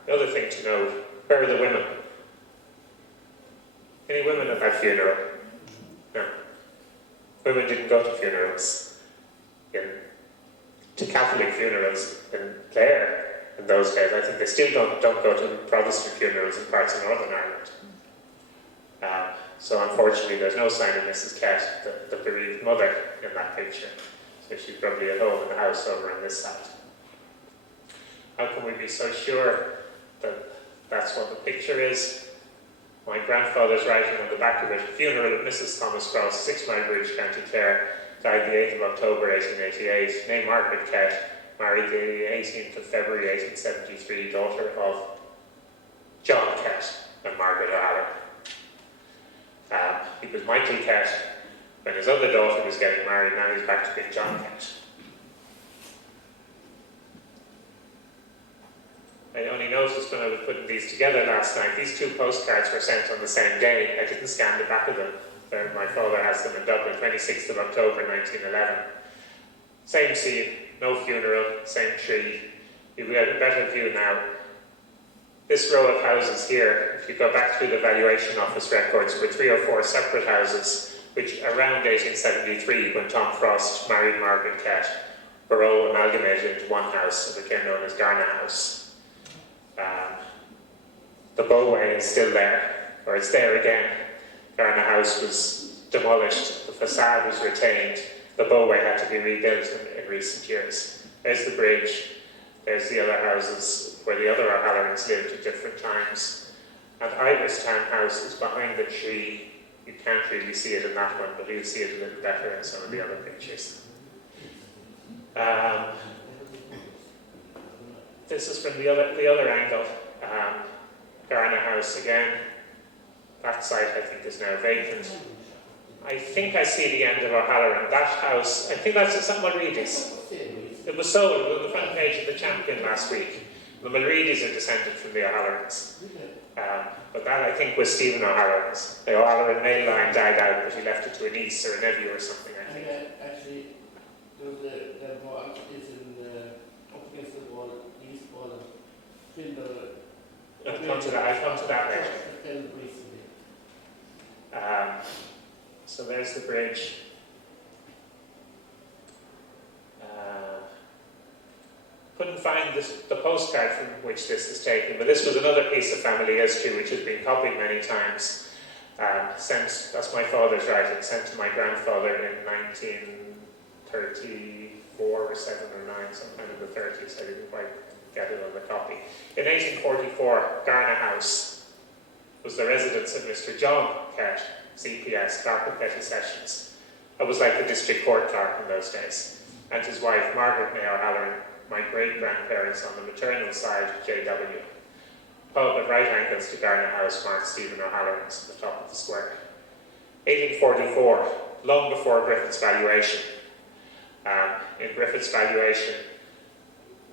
The other thing to note, where are the women? Any women at that funeral? No. Women didn't go to funerals. To Catholic funerals in Clare in those days. I think they still don't go to Protestant funerals in parts of Northern Ireland. So unfortunately there's no sign of Mrs. Ket, the bereaved mother, in that picture. So she's probably at home in the house over on this side. How can we be so sure that that's what the picture is? My grandfather's writing on the back of it, funeral of Mrs. Thomas Frost, Sixmilebridge, County Clare, died the 8th of October 1888, name Margaret Ket, married the 18th of February 1873, daughter of John Ket and Margaret O'Halloran. He was Michael Ket when his other daughter was getting married. Now he's back to being John Ket. I only noticed when I was putting these together last night, these two postcards were sent on the same day. I didn't scan the back of them. My father has them in Dublin, 26th of October 1911. Same scene, no funeral, same tree. You've got a better view now. This row of houses here, if you go back through the valuation office records, were 3 or 4 separate houses, which around 1873, when Tom Frost married Margaret Ket, were all amalgamated into one house and became known as Garna House. The bowway is still there, or it's there again. Garna House was demolished, the facade was retained, the bowway had to be rebuilt in recent years. There's the bridge, there's the other houses where the other O'Hallorans lived at different times. And Iverstown House is behind the tree. You can't really see it in that one, but you'll see it a little better in some of the other pictures. This is from the other angle. Garna House again. That site I think is now vacant. I think I see the end of O'Halloran. That house, I think that's at Mulready's. It was sold, it was on the front page of the Champion last week. The Mulready's are descended from the O'Hallorans. But that I think was Stephen O'Halloran's. The O'Halloran male line died out, but he left it to a niece or a nephew or something, I think. Actually, there was the wall is in up against the wall, east wall of Finder. I'll come to that later. So there's the bridge. Couldn't find the postcard from which this is taken, but this was another piece of family history which has been copied many times. Sent, that's my father's writing, sent to my grandfather in 1935, or 7 or 9, sometime in the 30s. I didn't quite get it on the copy. In 1844, Garna House was the residence of Mr. John Kett, CPS, Clerk of Petty Sessions. That was like the district court clerk in those days. And his wife, Margaret May O'Halloran, my great-grandparents on the maternal side, J.W. Pub at right angles to Garna House marked Stephen O'Hallorans at the top of the square. 1844, long before Griffith's valuation. In Griffith's valuation,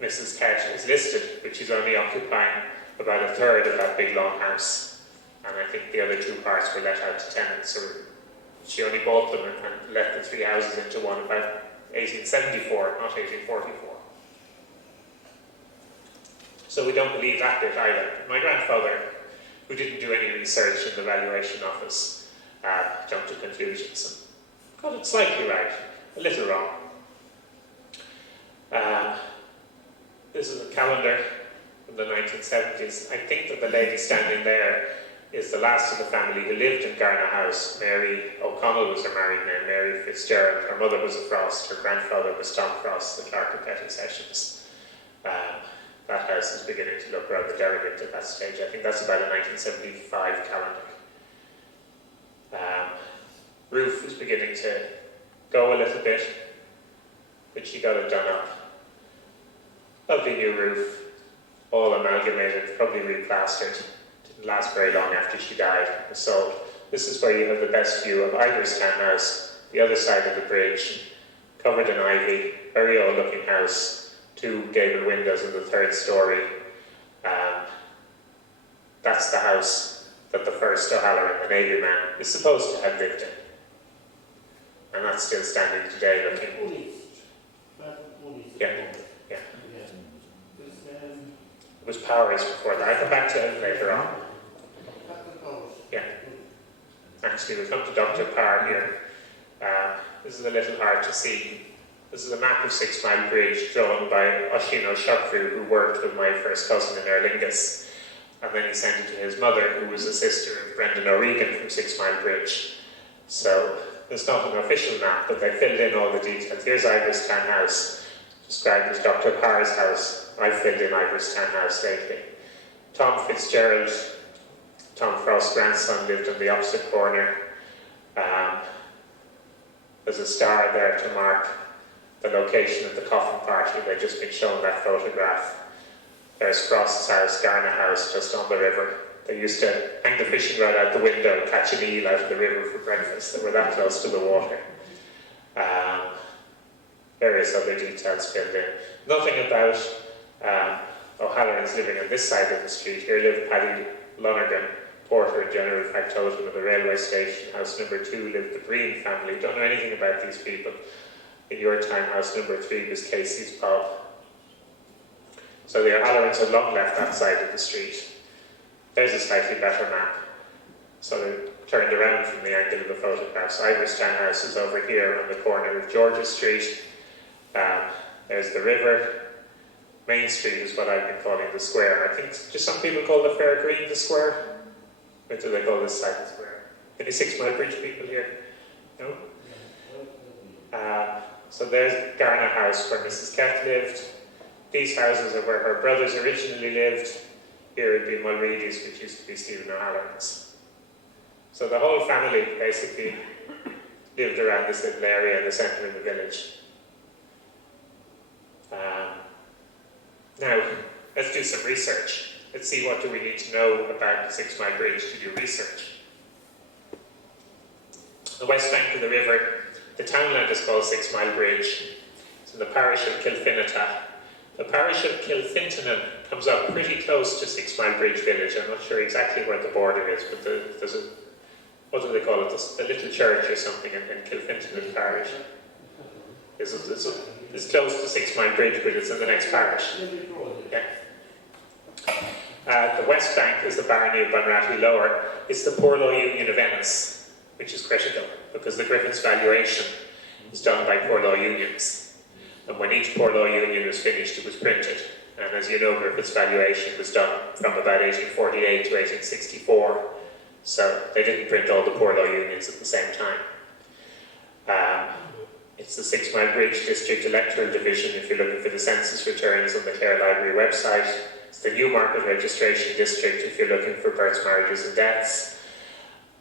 Mrs. Kett is listed, but she's only occupying about a third of that big long house. And I think the other 2 parts were let out to tenants, or she only bought them and let the 3 houses into one about 1874, not 1844. So we don't believe that bit either. My grandfather, who didn't do any research in the valuation office, jumped to conclusions and got it slightly right, a little wrong. This is a calendar from the 1970s. I think that the lady standing there is the last of the family who lived in Garna House. Mary O'Connell was her married name, Mary Fitzgerald. Her mother was a Frost, her grandfather was Tom Frost, the Clerk of Petty Sessions. That house is beginning to look rather derelict at that stage. I think that's about a 1975 calendar. Roof was beginning to go a little bit, but she got it done up. Lovely new roof, all amalgamated, probably replastered. Didn't last very long after she died. It was sold. This is where you have the best view of Ivorstown House, the other side of the bridge, covered in ivy, very old looking house, 2 gable windows in the 3rd story. That's the house that the first O'Halloran, the Navy man, is supposed to have lived in. And that's still standing today looking. Yeah. It was Powers before that. I'll come back to it later on. Yeah. Actually, we'll come to Dr. Parr here. This is a little hard to see. This is a map of Sixmilebridge drawn by Oisin O'Shuckru, who worked with my first cousin in Aer Lingus. And then he sent it to his mother, who was a sister of Brendan O'Regan from Sixmilebridge. So there's not an official map, but they filled in all the details. Here's Ivorstown House, described as Dr. Parr's house. I filled in Ivorstown House lately. Tom Fitzgerald, Tom Frost's grandson, lived on the opposite corner. There's a star there to mark the location of the coffin party. They've just been shown that photograph. There's Frost's house, Garna House, just on the river. They used to hang the fishing rod out the window, catch an eel out of the river for breakfast. They were that close to the water. Various other details filled in. Nothing about O'Hallorans living on this side of the street. Here lived Paddy Lonergan, porter and general factotum of the railway station. House number 2 lived the Breen family. Don't know anything about these people. In your time, house number 3 was Casey's pub. So the O'Hallorans had long left that side of the street. There's a slightly better map. So they turned around from the angle of the photographs. Ivorstown House is over here on the corner of Georgia Street. There's the river. Main Street is what I've been calling the square. I think, do some people call the Fair Green the square? Or do they call this side the square? Any Sixmilebridge people here? No? So there's Garna House where Mrs. Kett lived. These houses are where her brothers originally lived. Here would be Mulready's, which used to be Stephen O'Halloran's. So the whole family basically lived around this little area in the centre of the village. Now, let's do some research. Let's see what do we need to know about Sixmilebridge to do research. The west bank of the river, the townland is called Sixmilebridge. It's in the parish of Kilfinata. The parish of Kilfintanen comes up pretty close to Sixmilebridge village. I'm not sure exactly where the border is, but there's a, what do they call it, a little church or something in Kilfintanen parish. It's close to Sixmilebridge, but it's in the next parish. Yeah. The west bank is the barony of Bunratty Lower. It's the Poor Law Union of Ennis, which is critical, because the Griffiths valuation is done by Poor Law Unions. And when each Poor Law Union was finished, it was printed. And as you know, Griffiths valuation was done from about 1848 to 1864. So they didn't print all the Poor Law Unions at the same time. It's the Sixmilebridge District Electoral Division if you're looking for the census returns on the Clare Library website. It's the Newmarket Registration District if you're looking for births, marriages and deaths.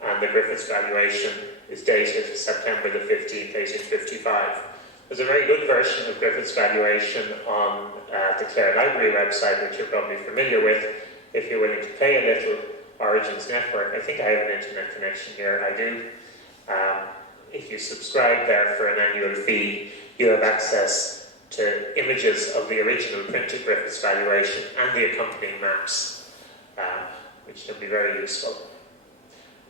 And the Griffiths valuation is dated September the 15th, 1855. There's a very good version of Griffiths valuation on the Clare Library website, which you're probably familiar with. If you're willing to pay a little, Origins Network, I think I have an internet connection here, I do. If you subscribe there for an annual fee, you have access to images of the original printed Griffiths valuation and the accompanying maps, which can be very useful.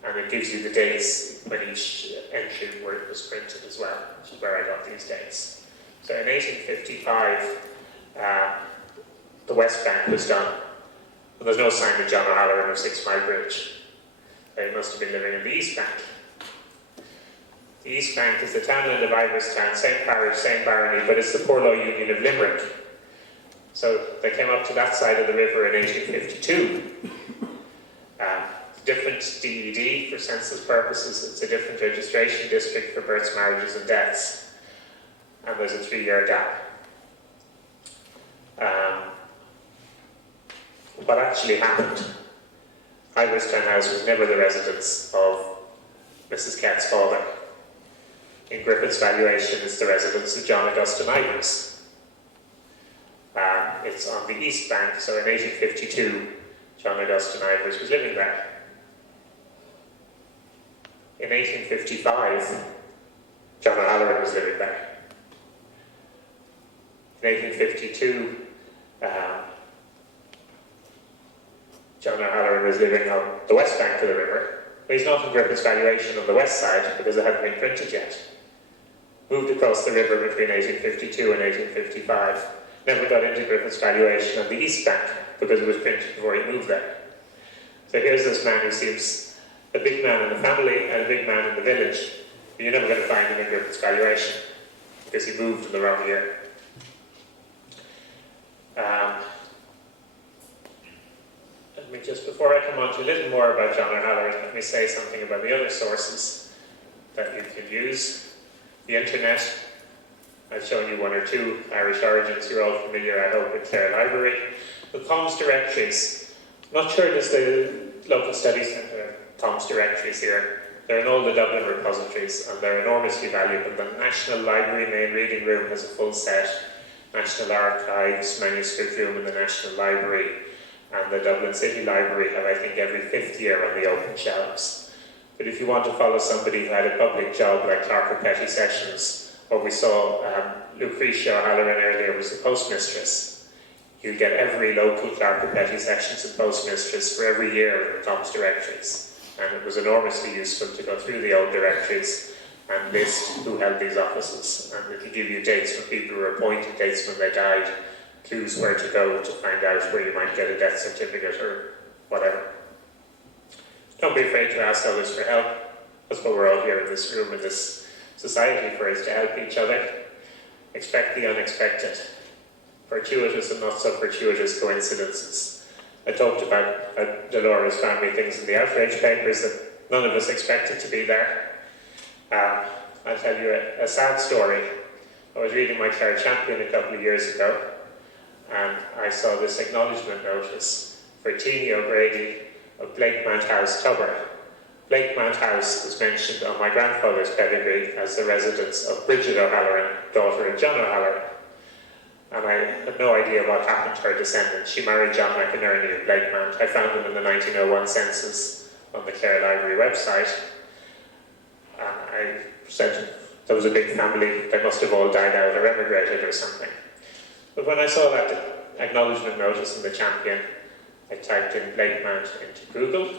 And it gives you the dates when each entry was printed as well, which is where I got these dates. So in 1855, the West Bank was done. And there's no sign of John O'Halloran of Sixmilebridge. They must have been living in the East Bank. The East Bank is the townland of Iverstown, same parish, same barony, but it's the Poor Law Union of Limerick. So they came up to that side of the river in 1852. Different DED for census purposes, it's a different registration district for births, marriages and deaths. And there's a 3-year gap. What actually happened? Iverstown House was never the residence of Mrs. Kett's father. In Griffith's valuation, it's the residence of John Augustine Ivers. It's on the East Bank, so in 1852, John Augustine Ivers was living there. In 1855, John O'Halloran was living there. In 1852, John O'Halloran was living on the west bank of the river. But he's not in Griffith's valuation on the west side because it hadn't been printed yet. Moved across the river between 1852 and 1855. Never got into Griffith's valuation on the east bank because it was printed before he moved there. So here's this man who seems a big man in the family and a big man in the village, but you're never going to find him in Griffith's valuation because he moved in the wrong year. Just before I come on to a little more about John O'Halloran, let me say something about the other sources that you can use. The internet, I've shown you one or two Irish origins, you're all familiar, I hope, with Clare Library. The Tom's directories, I'm not sure there's the local study centre Tom's directories here. They're in all the Dublin repositories and they're enormously valuable. The National Library main reading room has a full set. National Archives manuscript room in the National Library and the Dublin City Library have, I think, every 5th year on the open shelves. But if you want to follow somebody who had a public job like Clerk of Petty Sessions, or we saw Lucretia O'Halloran earlier was the postmistress, you'll get every local Clerk of Petty Sessions and postmistress for every year in the Tom's directories. And it was enormously useful to go through the old directories and list who held these offices. And it will give you dates when people were appointed, dates when they died, clues where to go to find out where you might get a death certificate or whatever. Don't be afraid to ask others for help. That's what we're all here in this room, in this society for, is to help each other. Expect the unexpected. Fortuitous and not so fortuitous coincidences. I talked about Dolores family things in the outrage papers that none of us expected to be there. I'll tell you a sad story. I was reading my Clare Champion a couple of years ago, and I saw this acknowledgement notice for Teenie O'Grady of Blakemount House, Tubber. Blakemount House was mentioned on my grandfather's pedigree as the residence of Bridget O'Halloran, daughter of John O'Halloran. And I had no idea what happened to her descendants. She married John McInerney of Blakemount. I found them in the 1901 census on the Clare Library website. And I said there was a big family, they must have all died out or emigrated or something. But when I saw that acknowledgement notice in the Champion, I typed in Blakemount into Google,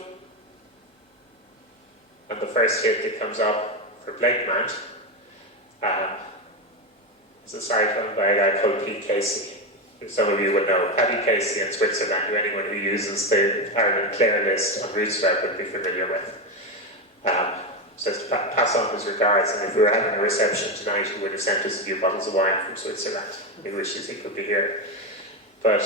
and the first hit that comes up for Blakemount is a site run by a guy called Pete Casey, who some of you would know. Paddy Casey in Switzerland, who anyone who uses the Ireland Clare list on Roots Web would be familiar with. So to pass on his regards, and if we were having a reception tonight, he would have sent us a few bottles of wine from Switzerland. He wishes he could be here. But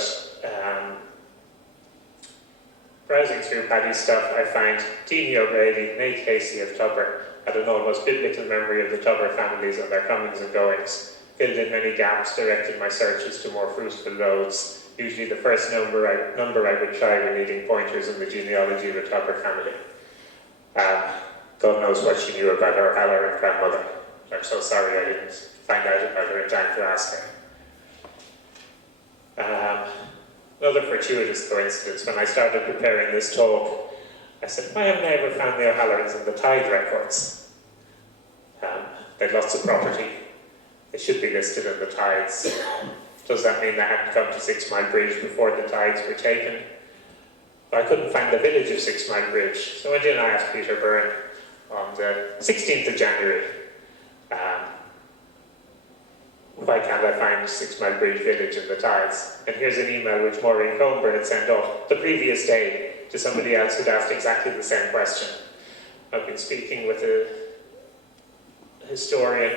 browsing through Paddy's stuff, I find Teenie O'Grady, Nate Casey of Tubber, had an almost biblical memory of the Tubber families and their comings and goings, filled in many gaps, directed my searches to more fruitful roads, usually the first number I would try when needing pointers in the genealogy of the Tubber family. God knows what she knew about her O'Halloran grandmother. I'm so sorry I didn't find out about her in time to ask her. Another fortuitous coincidence, when I started preparing this talk, I said, why haven't I ever found the O'Hallorans in the tithe records? They'd lots of property. They should be listed in the tithes. Does that mean they hadn't come to Sixmilebridge before the tithes were taken? I couldn't find the village of Sixmilebridge, so I did ask Peter Byrne on the 16th of January, why can't I find Sixmilebridge village in the tithes? And here's an email which Maureen Coburn had sent off the previous day to somebody else who'd asked exactly the same question. I've been speaking with a historian,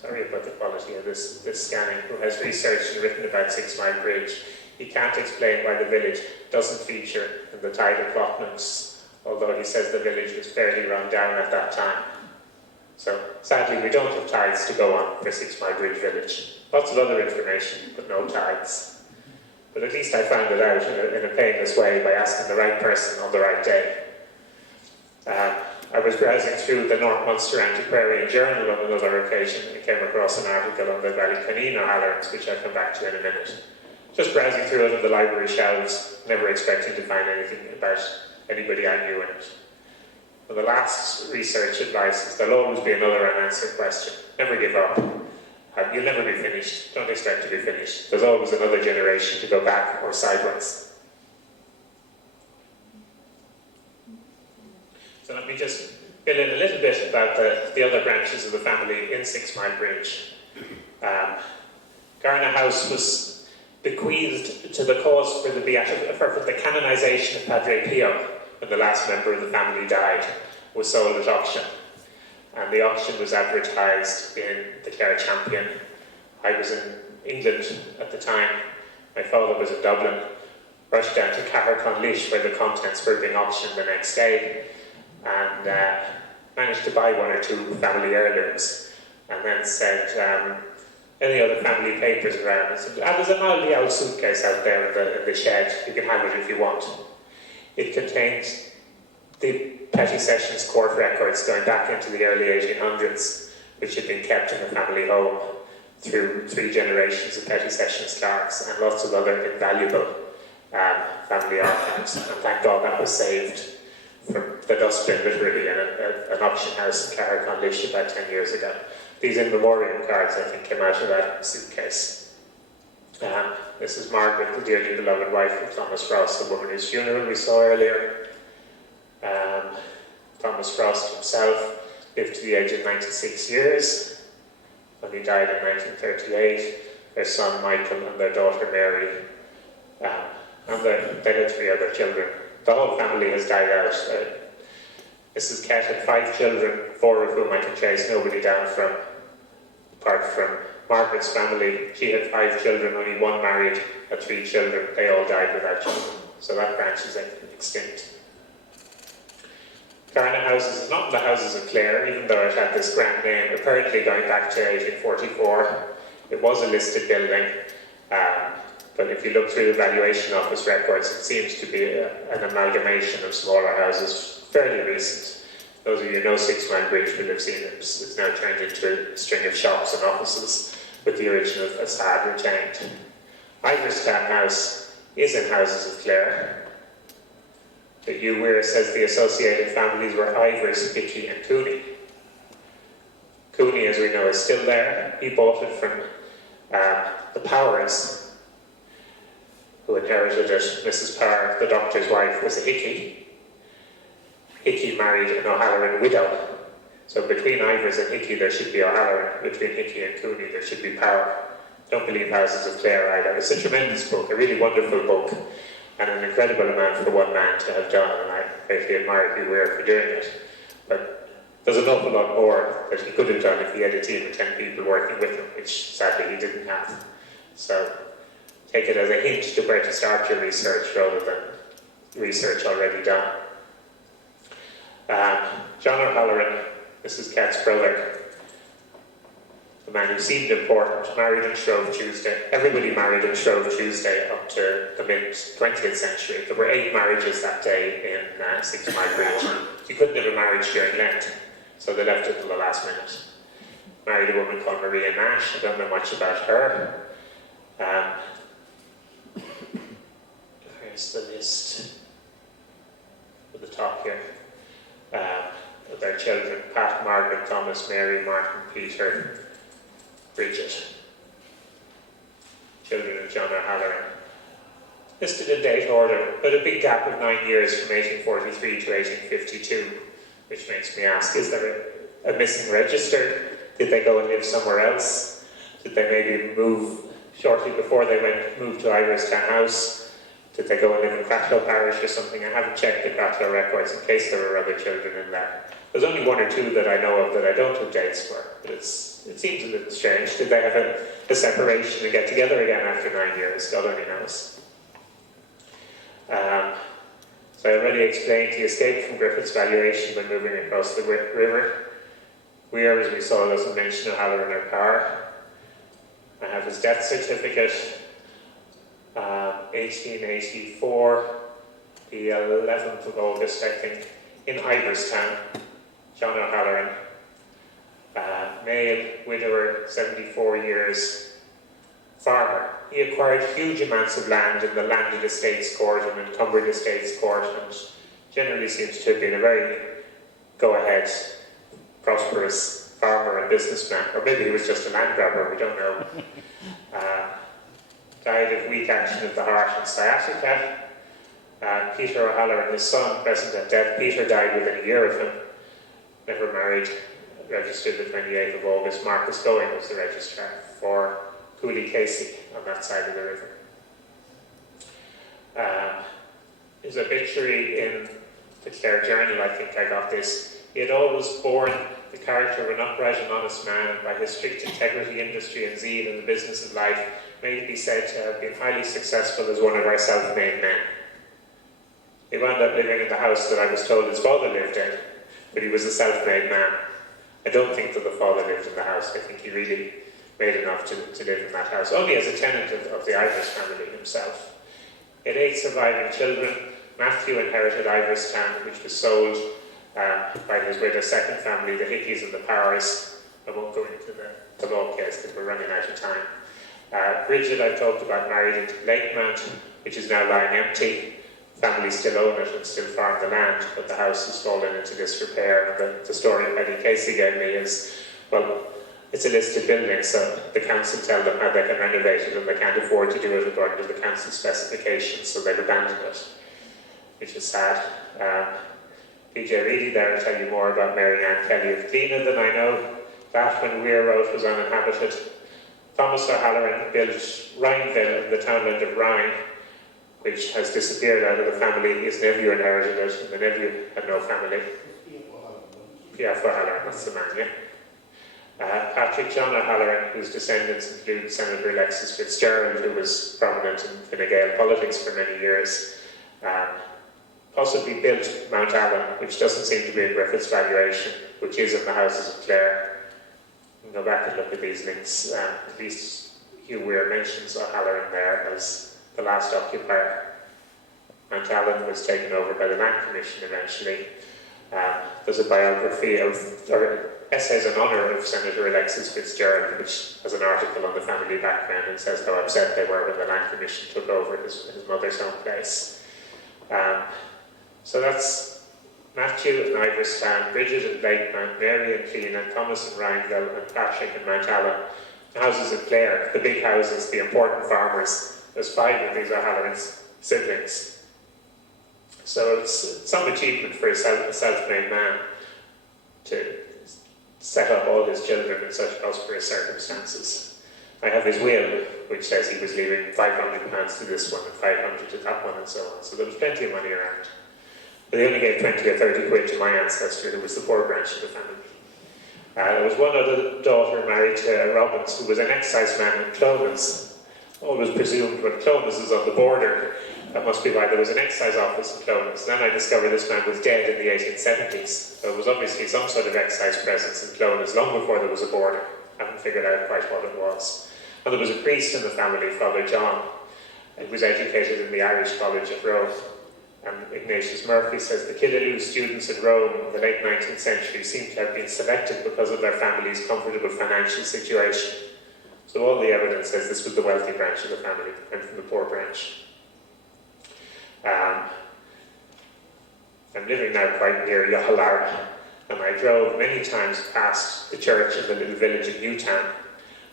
sorry about the quality of this scanning, who has researched and written about Sixmilebridge. He can't explain why the village doesn't feature in the title plot notes, although he says the village was fairly run down at that time. So sadly we don't have tithes to go on for Sixmilebridge village. Lots of other information, but no tithes. But at least I found it out in a painless way by asking the right person on the right day. I was browsing through the North Munster Antiquarian Journal on another occasion and I came across an article on the Ballyconeen O'Hallorans, which I'll come back to in a minute. Just browsing through it on the library shelves, never expecting to find anything about anybody I knew in it. Well, the last research advice is there'll always be another unanswered question. Never give up. You'll never be finished. Don't expect to be finished. There's always another generation to go back or sideways. So let me just fill in a little bit about the other branches of the family in Sixmilebridge. Garner House was bequeathed to the cause for the canonisation of Padre Pio, when the last member of the family died, was sold at auction. And the auction was advertised in the Clare Champion. I was in England at the time. My father was in Dublin. Rushed down to Coney, where the contents were being auctioned the next day, and managed to buy one or two family heirlooms. And then said, any other family papers around? I said, there's a mouldy old suitcase out there in the shed. You can have it if you want. It contained the Petty Sessions court records going back into the early 1800s, which had been kept in the family home through 3 generations of Petty Sessions clerks and lots of other invaluable family archives. And thank God that was saved from the dustbin literally in an auction house in Clare Roots about 10 years ago. These in memoriam cards, I think, came out of that suitcase. This is Margaret, the dearly beloved wife of Thomas Frost, the woman whose funeral we saw earlier. Thomas Frost himself lived to the age of 96 years when he died in 1938. Their son Michael and their daughter Mary, and they had 3 other children. The whole family has died out. Mrs. Kett had 5 children, 4 of whom I can chase nobody down from, apart from Margaret's family. She had 5 children, only 1 married, had 3 children. They all died without children. So that branch is extinct. Garner Houses is not in the Houses of Clare, even though it had this grand name. Apparently going back to 1844, it was a listed building. But if you look through the valuation office records, it seems to be an amalgamation of smaller houses, fairly recent. Those of you who know Sixmilebridge will have seen it. It's now turned into a string of shops and offices, with the original facade retained. Iverstown House is in Houses of Clare. But Hugh Weir says the associated families were Ivers, Hickey and Coney. Coney, as we know, is still there. He bought it from the Powers, who inherited it. Mrs. Power, the doctor's wife, was a Hickey. Hickey married an O'Halloran widow. So between Ivers and Hickey there should be O'Halloran. Between Hickey and Coney there should be Power. Don't believe Houses of Clare either. It's a tremendous book, a really wonderful book, and an incredible amount for one man to have done, and I greatly admire Hugh Weir for doing it. But there's an awful lot more that he could have done if he had a team of 10 people working with him, which sadly he didn't have. So take it as a hint to where to start your research rather than research already done. John O'Halloran, Mrs. Kett's brother, the man who seemed important, married in Shrove Tuesday. Everybody married in Shrove Tuesday up to the mid-20th century. There were 8 marriages that day in Sixmilebridge. You couldn't have a marriage during Lent, so they left it till the last minute. Married a woman called Maria Nash. I don't know much about her. Here's the list at the top here. Of their children: Pat, Margaret, Thomas, Mary, Martin, Peter, Bridget. Children of John O'Halloran. Listed in date order, but a big gap of 9 years from 1843 to 1852, which makes me ask, is there a missing register? Did they go and live somewhere else? Did they maybe move shortly before they moved to Iverstown House? Did they go and live in Cratloe Parish or something? I haven't checked the Cratloe records in case there were other children in there. There's only 1 or 2 that I know of that I don't have dates for, but it seems a little strange. Did they have a separation and get together again after 9 years? God only knows. So I already explained he escaped from Griffith's valuation when moving across the river. Weir, as we saw, doesn't mention O'Halloran or Carr. I have his death certificate, 1884, the 11th of August, I think, in Iverstown. John O'Halloran, male, widower, 74 years, farmer. He acquired huge amounts of land in the Landed Estates Court and Encumbered Estates Court, and generally seems to have been a very go-ahead, prosperous farmer and businessman, or maybe he was just a land grabber, we don't know. Died of weak action of the heart and sciatica. Peter O'Halloran, his son, present at death. Peter died within a year of him. Never married, registered the 28th of August. Marcus Going was the registrar for Cooley Casey on that side of the river. His obituary in the Clare Journal, I think I got this. He had always borne the character of an upright and honest man, and by his strict integrity, industry and zeal in the business of life, may be said to have been highly successful as one of our self-made men. He wound up living in the house that I was told his father lived in, but he was a self-made man. I don't think that the father lived in the house. I think he really made enough to live in that house, only as a tenant of the Irish family himself. He had 8 surviving children. Matthew inherited Iverstown, which was sold by his widow's second family, the Hickeys and the Powers. I won't go into the law case because we're running out of time. Bridget, I talked about, married into Lakemount, which is now lying empty. Family still own it and still farm the land, but the house has fallen into disrepair. And the story Paddy Casey gave me is, well, it's a listed building, so the council tell them how they can renovate it and they can't afford to do it according to the council specifications, so they've abandoned it, which is sad. PJ Reedy there will tell you more about Mary Ann Kelly of Cleena than I know. That, when Weir wrote, was uninhabited. Thomas O'Halloran built Rhineville in the townland of Rhine, which has disappeared out of the family. His nephew inherited it, and the nephew had no family. P.F. O'Halloran, that's the man, yeah. Patrick John O'Halloran, whose descendants include Senator Alexis Fitzgerald, who was prominent in Fine Gael politics for many years, possibly built Mount Allen, which doesn't seem to be in Griffith's valuation, which is in the Houses of Clare. You can go back and look at these links. At least Hugh Weir mentions O'Halloran there as the last occupier. Mount Allen was taken over by the Land Commission eventually. There's a biography or essays in honour of Senator Alexis Fitzgerald, which has an article on the family background and says how upset they were when the Land Commission took over his mother's home place. So that's Matthew and Iverstown, Bridget and Lakemount, Mary and Cleena, Thomas and Rhineville, and Patrick and Mount Allen. The houses of Clare, the big houses, the important farmers. There's 5 of these O'Halloran's siblings. So it's some achievement for a self-made man to set up all his children in such prosperous circumstances. I have his will, which says he was leaving £500 to this one and 500 to that one and so on. So there was plenty of money around. But they only gave 20 or 30 quid to my ancestor, who was the poor branch of the family. There was one other daughter married to Robbins, who was an excise man in Clones. Always presumed when Clones is on the border, That must be why there was an excise office in Clones. Then I discovered this man was dead in the 1870s. So there was obviously some sort of excise presence in Clones long before there was a border. I haven't figured out quite what it was. And there was a priest in the family, Father John. He was educated in the Irish College at Rome. And Ignatius Murphy says the Killaloe students in Rome in the late 19th century seem to have been selected because of their family's comfortable financial situation. So all the evidence says this was the wealthy branch of the family and from the poor branch. I'm living now quite near O'Halloran, and I drove many times past the church in the little village of Newtown,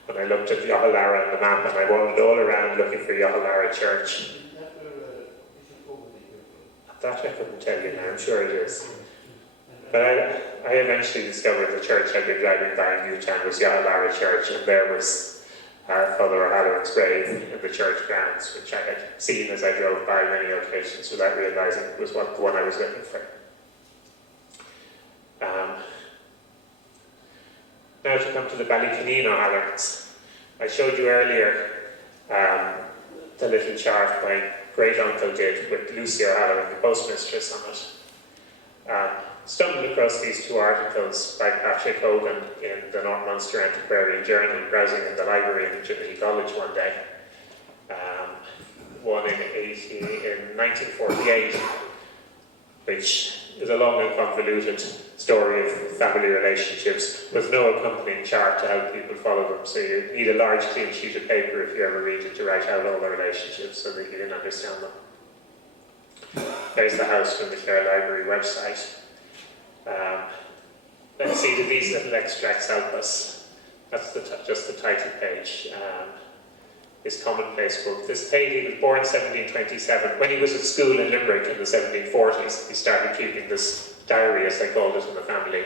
and I looked at O'Halloran on the map, and I wandered all around looking for O'Halloran Church. That I couldn't tell you now, I'm sure it is. But I eventually discovered the church I'd been driving by in Newtown was O'Halloran Church, and there was Father O'Halloran's grave in the church grounds, which I had seen as I drove by many occasions without realising it was the one I was looking for. Now to come to the Ballykineen O'Hallorans. I showed you earlier the little chart my great-uncle did with Lucy O'Halloran, the postmistress, on it. Stumbled across these two articles by Patrick Hogan in the North Munster Antiquarian Journal, browsing in the library in Trinity College one day. One in 1948, which is a long and convoluted story of family relationships with no accompanying chart to help people follow them. So you need a large clean sheet of paper if you ever read it to write out all the relationships so that you can understand them. There's the house from the Clare Library website. Let's see, do these little extracts help us? That's just the title page. His Commonplace Book. This page, he was born in 1727. When he was at school in Limerick in the 1740s, he started keeping this diary, as they called it in the family.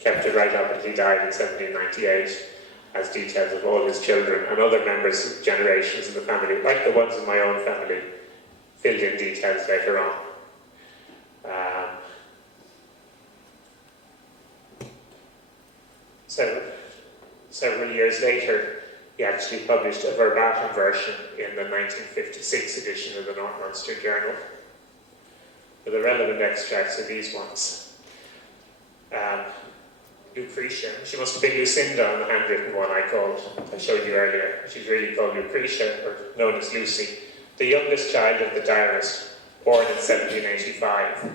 Kept it right up until he died in 1798, as details of all his children and other members of generations in the family, like the ones in my own family, filled in details later on. Several years later, he actually published a verbatim version in the 1956 edition of the North Munster Journal. The relevant extracts are these ones. Lucretia, she must have been Lucinda on the handwritten one I showed you earlier. She's really called Lucretia, or known as Lucy, the youngest child of the diarist, born in 1785.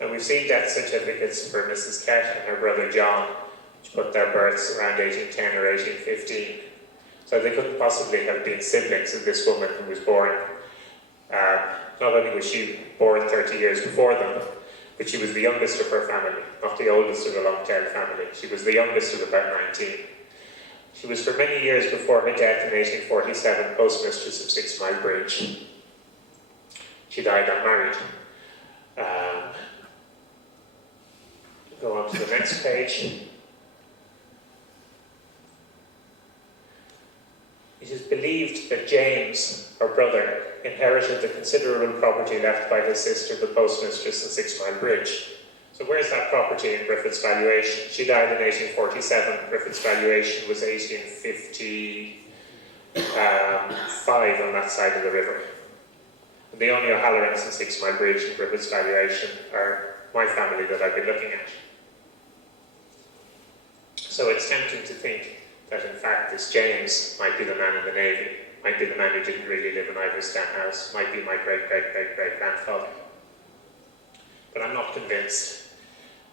And we've seen death certificates for Mrs. Kett and her brother John, which put their births around 1810 or 1815. So they couldn't possibly have been siblings of this woman who was born. Not only was she born 30 years before them, but she was the youngest of her family, not the oldest of the long-tailed family. She was the youngest of about 19. She was for many years before her death in 1847 postmistress of Sixmilebridge. She died unmarried. Go on to the next page. It is believed that James, her brother, inherited the considerable property left by his sister, the postmistress in Sixmilebridge. So where's that property in Griffith's valuation? She died in 1847. Griffith's valuation was 1855 on that side of the river. And the only O'Hallorans in Sixmilebridge in Griffith's valuation are my family that I've been looking at. So it's tempting to think that in fact this James might be the man in the Navy, might be the man who didn't really live in Iverstown House, might be my great-great-great-great-grandfather. But I'm not convinced,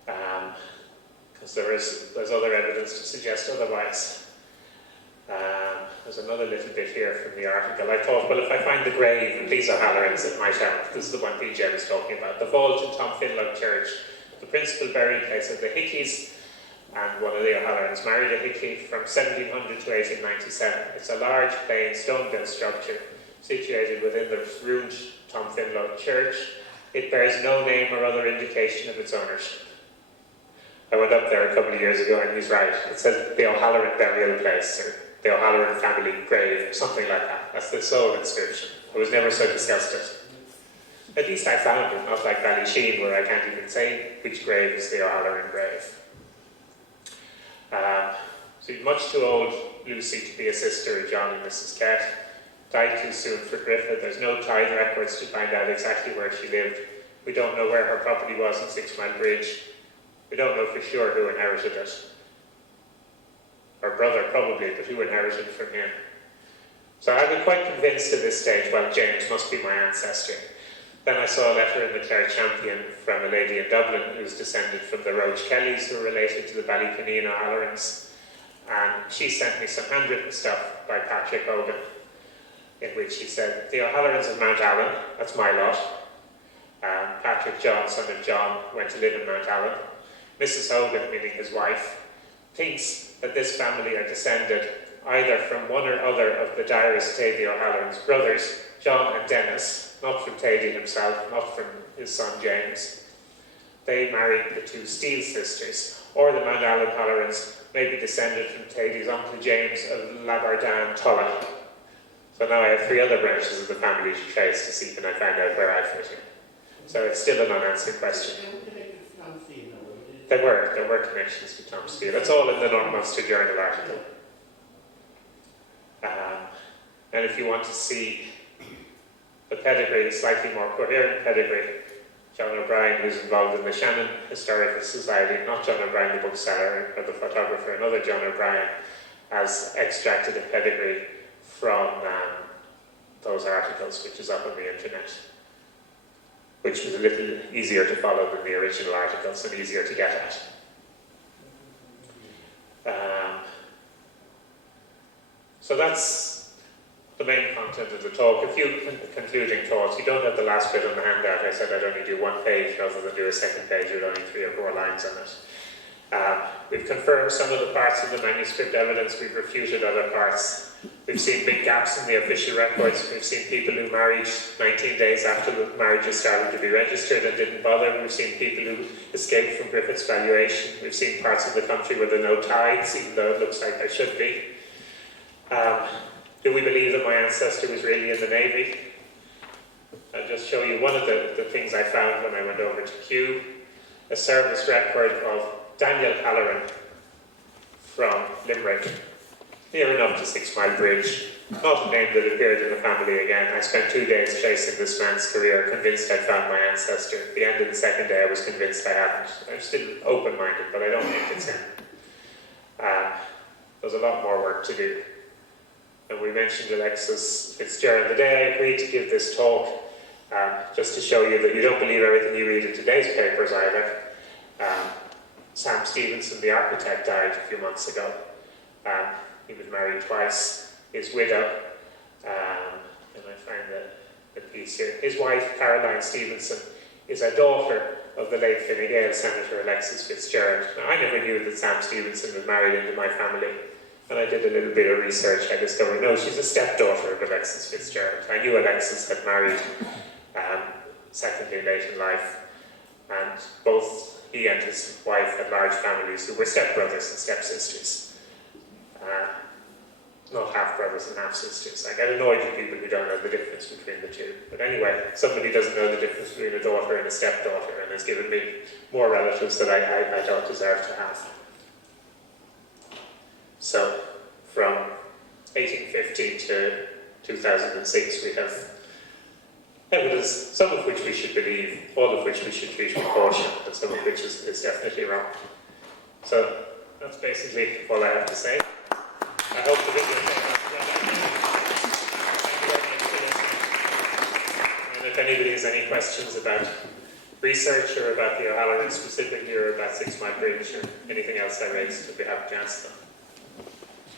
because there's other evidence to suggest otherwise. There's another little bit here from the article. I thought, well, if I find the grave of these O'Hallorans, it might help. This is the one PJ was talking about. The vault in Tom Finlow Church, the principal burial place of the Hickeys, and one of the O'Hallorans married a Hickey from 1700 to 1897. It's a large, plain, stone-built structure situated within the ruined Tom Finlow Church. It bears no name or other indication of its ownership. I went up there a couple of years ago and he's right. It says the O'Halloran burial place, or the O'Halloran family grave, or something like that. That's the sole inscription. I was never so disgusted. At least I found it, not like Ballysheen, where I can't even say which grave is the O'Halloran grave. So much too old Lucy to be a sister of John and Mrs. Kett. died too soon for Griffith. There's no tithe records to find out exactly where she lived. We don't know where her property was in Sixmilebridge. We don't know for sure who inherited it. Her brother probably, but who inherited from him? So I was quite convinced at this stage, well, James must be my ancestor. Then I saw a letter in the Clare Champion from a lady in Dublin who's descended from the Roach Kellys, who are related to the Ballyconeen O'Hallorans. And she sent me some handwritten stuff by Patrick Hogan, in which he said, the O'Hallorans of Mount Allen, that's my lot. Patrick John, son of John, went to live in Mount Allen. Mrs. Hogan, meaning his wife, thinks that this family are descended either from one or other of the direst Tady O'Halloran's brothers, John and Dennis, not from Tady himself, not from his son James. They married the two Steele sisters, or the Mount Allen O'Hallorans may be descended from Tady's uncle James of Labardan Tulla. So now I have three other branches of the family to trace to see can I find out where I fit in. So it's still an unanswered question. There were connections to Tom Steele. It's all in the Northmunster Journal article. And if you want to see the pedigree, the slightly more coherent pedigree, John O'Brien, who's involved in the Shannon Historical Society, not John O'Brien the bookseller or the photographer, another John O'Brien, has extracted a pedigree from those articles, which is up on the internet, which was a little easier to follow than the original articles and easier to get at. So that's the main content of the talk. A few concluding thoughts. You don't have the last bit on the handout. I said I'd only do one page rather than do a second page with only 3 or 4 lines on it. We've confirmed some of the parts of the manuscript evidence. We've refuted other parts. We've seen big gaps in the official records. We've seen people who married 19 days after the marriages started to be registered and didn't bother. We've seen people who escaped from Griffith's valuation. We've seen parts of the country where there are no tithes, even though it looks like there should be. Do we believe that my ancestor was really in the Navy? I'll just show you one of the things I found when I went over to Kew. A service record of Daniel Halloran from Limerick, near enough to Sixmilebridge. Not a name that appeared in the family again. I spent 2 days chasing this man's career, convinced I'd found my ancestor. At the end of the second day I was convinced I hadn't. I'm still open-minded, but I don't think it's him. There's a lot more work to do. And we mentioned Alexis Fitzgerald. The day I agreed to give this talk, just to show you that you don't believe everything you read in today's papers either, Sam Stevenson, the architect, died a few months ago. He was married twice. His widow, and I find the piece here, his wife, Caroline Stevenson, is a daughter of the late Fine Gael Senator Alexis Fitzgerald. Now, I never knew that Sam Stevenson was married into my family. And I did a little bit of research. I discovered, no, she's a stepdaughter of Alexis Fitzgerald. I knew Alexis had married secondly late in life, and both he and his wife had large families who were stepbrothers and stepsisters. Not half-brothers and half-sisters. I get annoyed with people who don't know the difference between the two. But anyway, somebody doesn't know the difference between a daughter and a stepdaughter, and has given me more relatives that I don't deserve to have. So, from 1850 to 2006, we have evidence, some of which we should believe, all of which we should treat with caution, and some of which is definitely wrong. So, that's basically all I have to say. I hope the video came out together. Thank you very much for listening. And if anybody has any questions about research, or about the O'Hallorans specifically, or about Sixmilebridge, or anything else I raised, I'd be happy to answer them.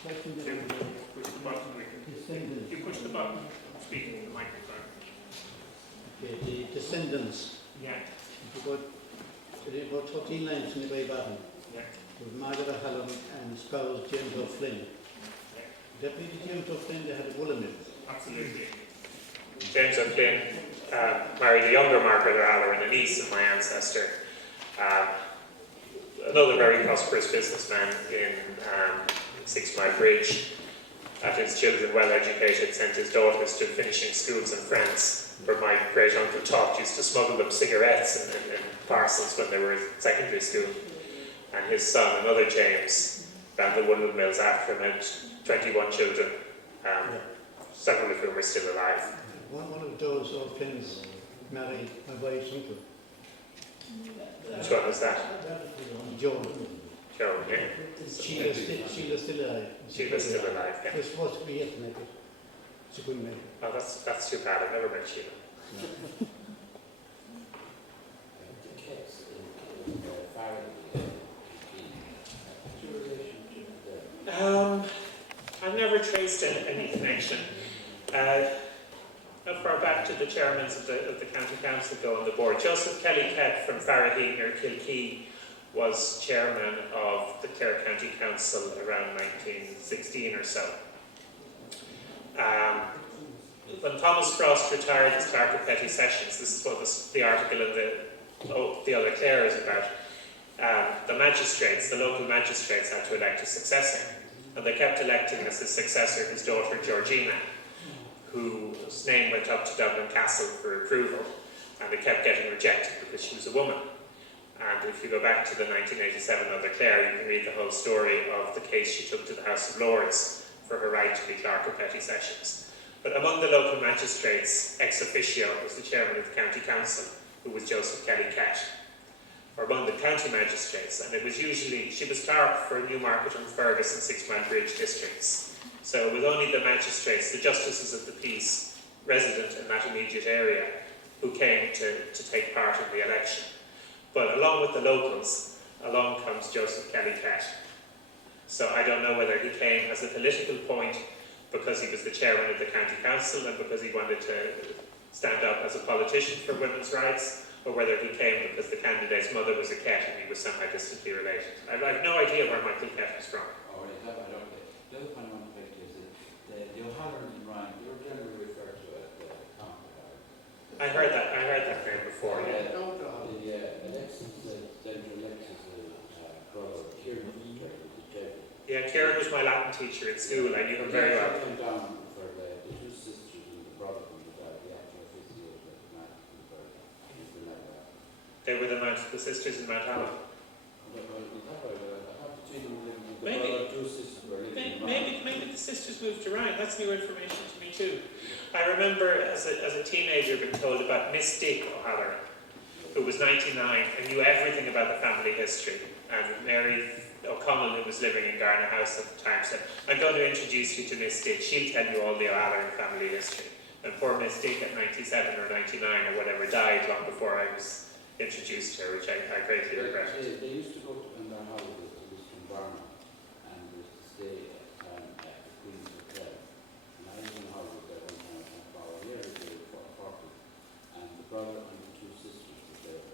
Push the button. You push the button. Speaking in the microphone. Okay, the descendants. Yeah. About 13 lines in the way bottom. Yeah. With Margaret O'Halloran and spouse James O'Flynn. Yeah. Deputy James O'Flynn, they had a woolen mill. Absolutely. James O'Flynn married a younger Margaret O'Halloran, a niece of my ancestor. Another very prosperous businessman in Sixmilebridge. Had his children well educated, sent his daughters to finishing schools in France, where my great uncle Todd used to smuggle them cigarettes and parcels when they were in secondary school. And his son, another James, ran the woolen mills after him, and 21 children. several of whom are still alive. One of those old Flynn's married my wife's uncle, Which one was that? Joan. Joe, yeah. Sheila's still alive. She was still alive, yeah. She was supposed to be here to make it. She couldn't make it. Oh, that's too bad. I've never met Sheila. I've never traced any connection. How far back did the chairmen of the county council go on the board? Joseph Kelly Kett from Faraheen near Kilkee was chairman of the Clare County Council around 1916 or so. When Thomas Frost retired as Clerk of Petty Sessions, this is what the article in the other Clare is about, the magistrates, the local magistrates had to elect a successor. And they kept electing as his successor his daughter Georgina, whose name went up to Dublin Castle for approval, and it kept getting rejected because she was a woman. And if you go back to the 1987 Other Clare, you can read the whole story of the case she took to the House of Lords for her right to be Clerk of Petty Sessions. But among the local magistrates, ex officio was the chairman of the county council, who was Joseph Kelly Kett. Or among the county magistrates, and it was usually, she was clerk for Newmarket and Fergus and Sixmilebridge districts. So it was only the magistrates, the justices of the peace, resident in that immediate area, who came to take part in the election. But along with the locals, along comes Joseph Kelly Kett. So I don't know whether he came as a political point because he was the chairman of the county council and because he wanted to stand up as a politician for women's rights, or whether he came because the candidate's mother was a Kett and he was somehow distantly related. I have no idea where Michael Kett was from. Oh, right, that I don't get. The other point I want to make is that the O'Hallorans in Ryan, they were generally referred to as the Coney. I heard that name before, yeah. The Alexis, Dr. Alexis' brother, Kieran, was the judge. Yeah, Kieran was my Latin teacher at school. I knew him very well. He came down for the two sisters and the brother from the actual official of the man anything like that. They were the sisters in Mount Allen. Maybe the sisters moved around. That's new information to me too. I remember as a teenager being told about Miss Dick O'Halloran, who was 99 and knew everything about the family history. And Mary O'Connell, who was living in Garner House at the time, said, "I'm going to introduce you to Miss Dick. She'll tell you all the O'Halloran family history." And poor Miss Dick at 97 or 99 or whatever died long before I was introduced to her, which I greatly regret. They used to go on their holidays to Lisbon and used to stay at the Queen's Hotel. And I was on holiday there one time for a year ago, for 40, and the brother and the two sisters were there.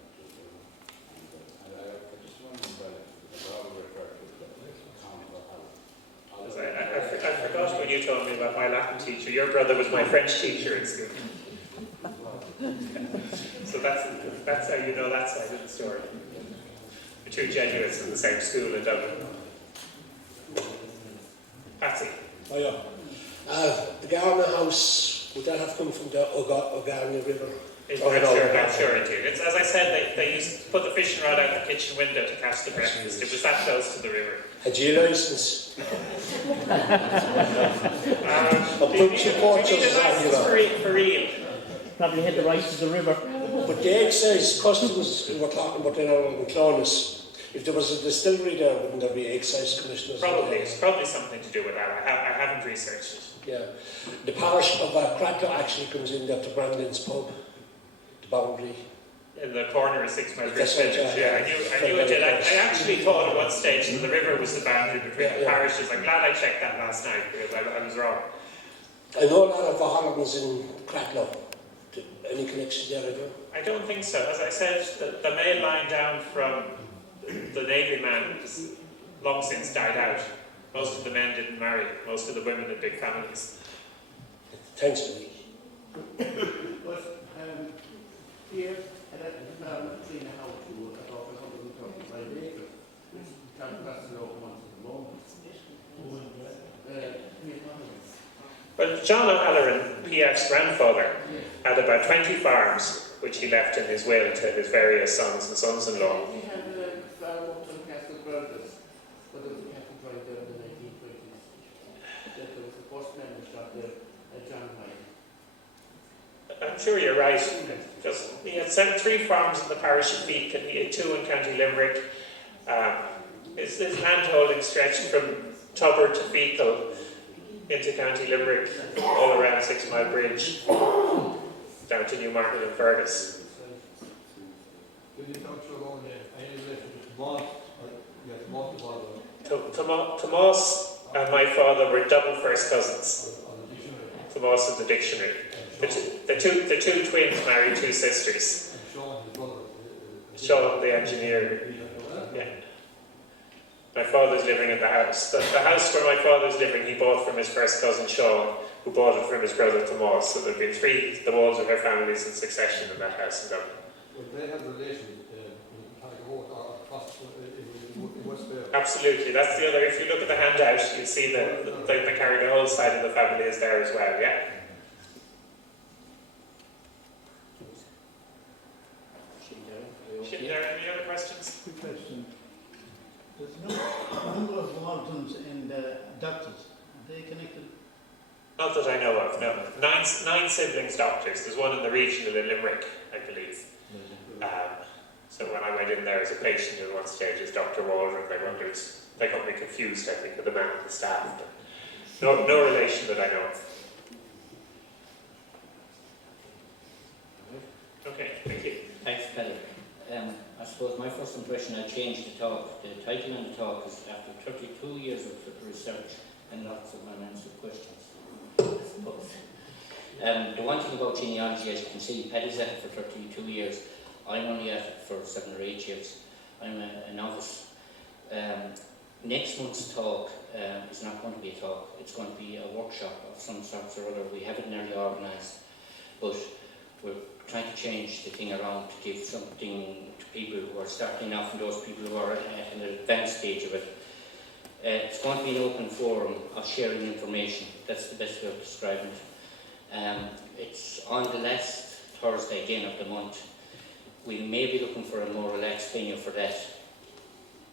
And I just wondered about it, because I always refer to it as Coney or Howard. I forgot when you told me about my Latin teacher. Your brother was my French teacher at school. So that's how you know that side of the story. The two Jesuits in the same school in Dublin. Patsy. Oh yeah. The Garner House, would that have come from the O'Garner River? I'm sure it did. It's, as I said, they used to put the fishing rod out the kitchen window to catch the breakfast. It was that close to the river. Had you a licence? You need for real. Probably had the rights to the river. But the excise customs we were talking about in Clonus, if there was a distillery there, wouldn't there be excise commissioners? Probably. It's probably something to do with that. I haven't researched it. Yeah. The parish of Cracklow actually comes in there to Brandon's pub, the boundary. In the corner of Sixmilebridge That's right, village, yeah. I knew it did. I actually thought at one stage that the river was the boundary between the parishes. I'm glad I checked that last night because I was wrong. I know a lot of O'Hallorans in Cracklow. Any connection there, I don't? I don't think so. As I said, the male line down from the Navy man has long since died out. Most of the men didn't marry. Most of the women had big families. Thanks, Lee. But here, clean a house to about 135 acres, which can't pass it over once at the moment. Well, John O'Halloran, PF's grandfather, had about 20 farms, which he left in his will to his various sons and sons-in-law. He had a farm up in Castle Brothers, but there was a cattle drive there in the 1920s. There was the first man that shot there, John I'm sure you're right. Because we had 3 farms in the parish of Feet, and we had 2 in County Limerick. His land holding stretched from Tubber to Fecal into County Limerick, all around Sixmilebridge, down to Newmarket and Fergus. Tomas and my father were double first cousins. Tomas in the dictionary. The two twins married 2 sisters. Sean, the engineer. Yeah. My father's living in the house. The house where my father's living, he bought from his first cousin Sean, who bought it from his brother Tomas. So there've been 3 the walls of their families in succession in that house in Dublin. Well, they have relations Absolutely, that's the other. If you look at the handout, you'll see that they carry the whole side of the family is there as well. Yeah. Are there any other questions? Quick question. There's no number of Waldrons in the doctors. Are they connected? Not that I know of, no. 9 siblings doctors. There's one in the regional in Limerick, I believe. So when I went in there as a patient at one stage as Dr. Waldron, they got me confused, I think, with the man on the staff. But no relation that I know of. Okay, thank you. Thanks, Paddy. I suppose my first impression, I'll change the talk. The title on the talk is after 32 years of research and lots of unanswered questions. I suppose. The one thing about genealogy, as you can see, Paddy's at it for 32 years. I'm only at it for 7 or 8 years. I'm a novice. Next month's talk is not going to be a talk. It's going to be a workshop of some sorts or other. We have it nearly organised, but we're trying to change the thing around to give something to people who are starting off and those people who are at an advanced stage of it. It's going to be an open forum of sharing information. That's the best way of describing it. It's on the last Thursday again of the month. We may be looking for a more relaxed venue for that,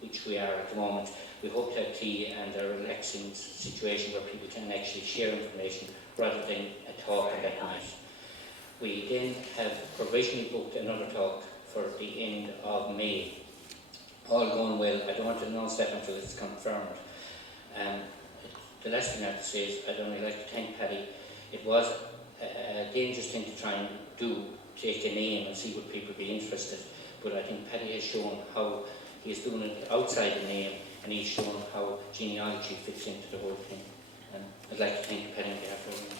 which we are at the moment. We hope to have tea and a relaxing situation where people can actually share information rather than a talk on that night. We then have provisionally booked another talk for the end of May. All going well. I don't want to announce that until it's confirmed. The last thing I have to say is I'd only like to thank Paddy. It was a dangerous thing to try and do, take a name and see would people be interested. But I think Paddy has shown how he is doing it outside the name, and he's shown how genealogy fits into the whole thing. And I'd like to thank Paddy on behalf of everyone.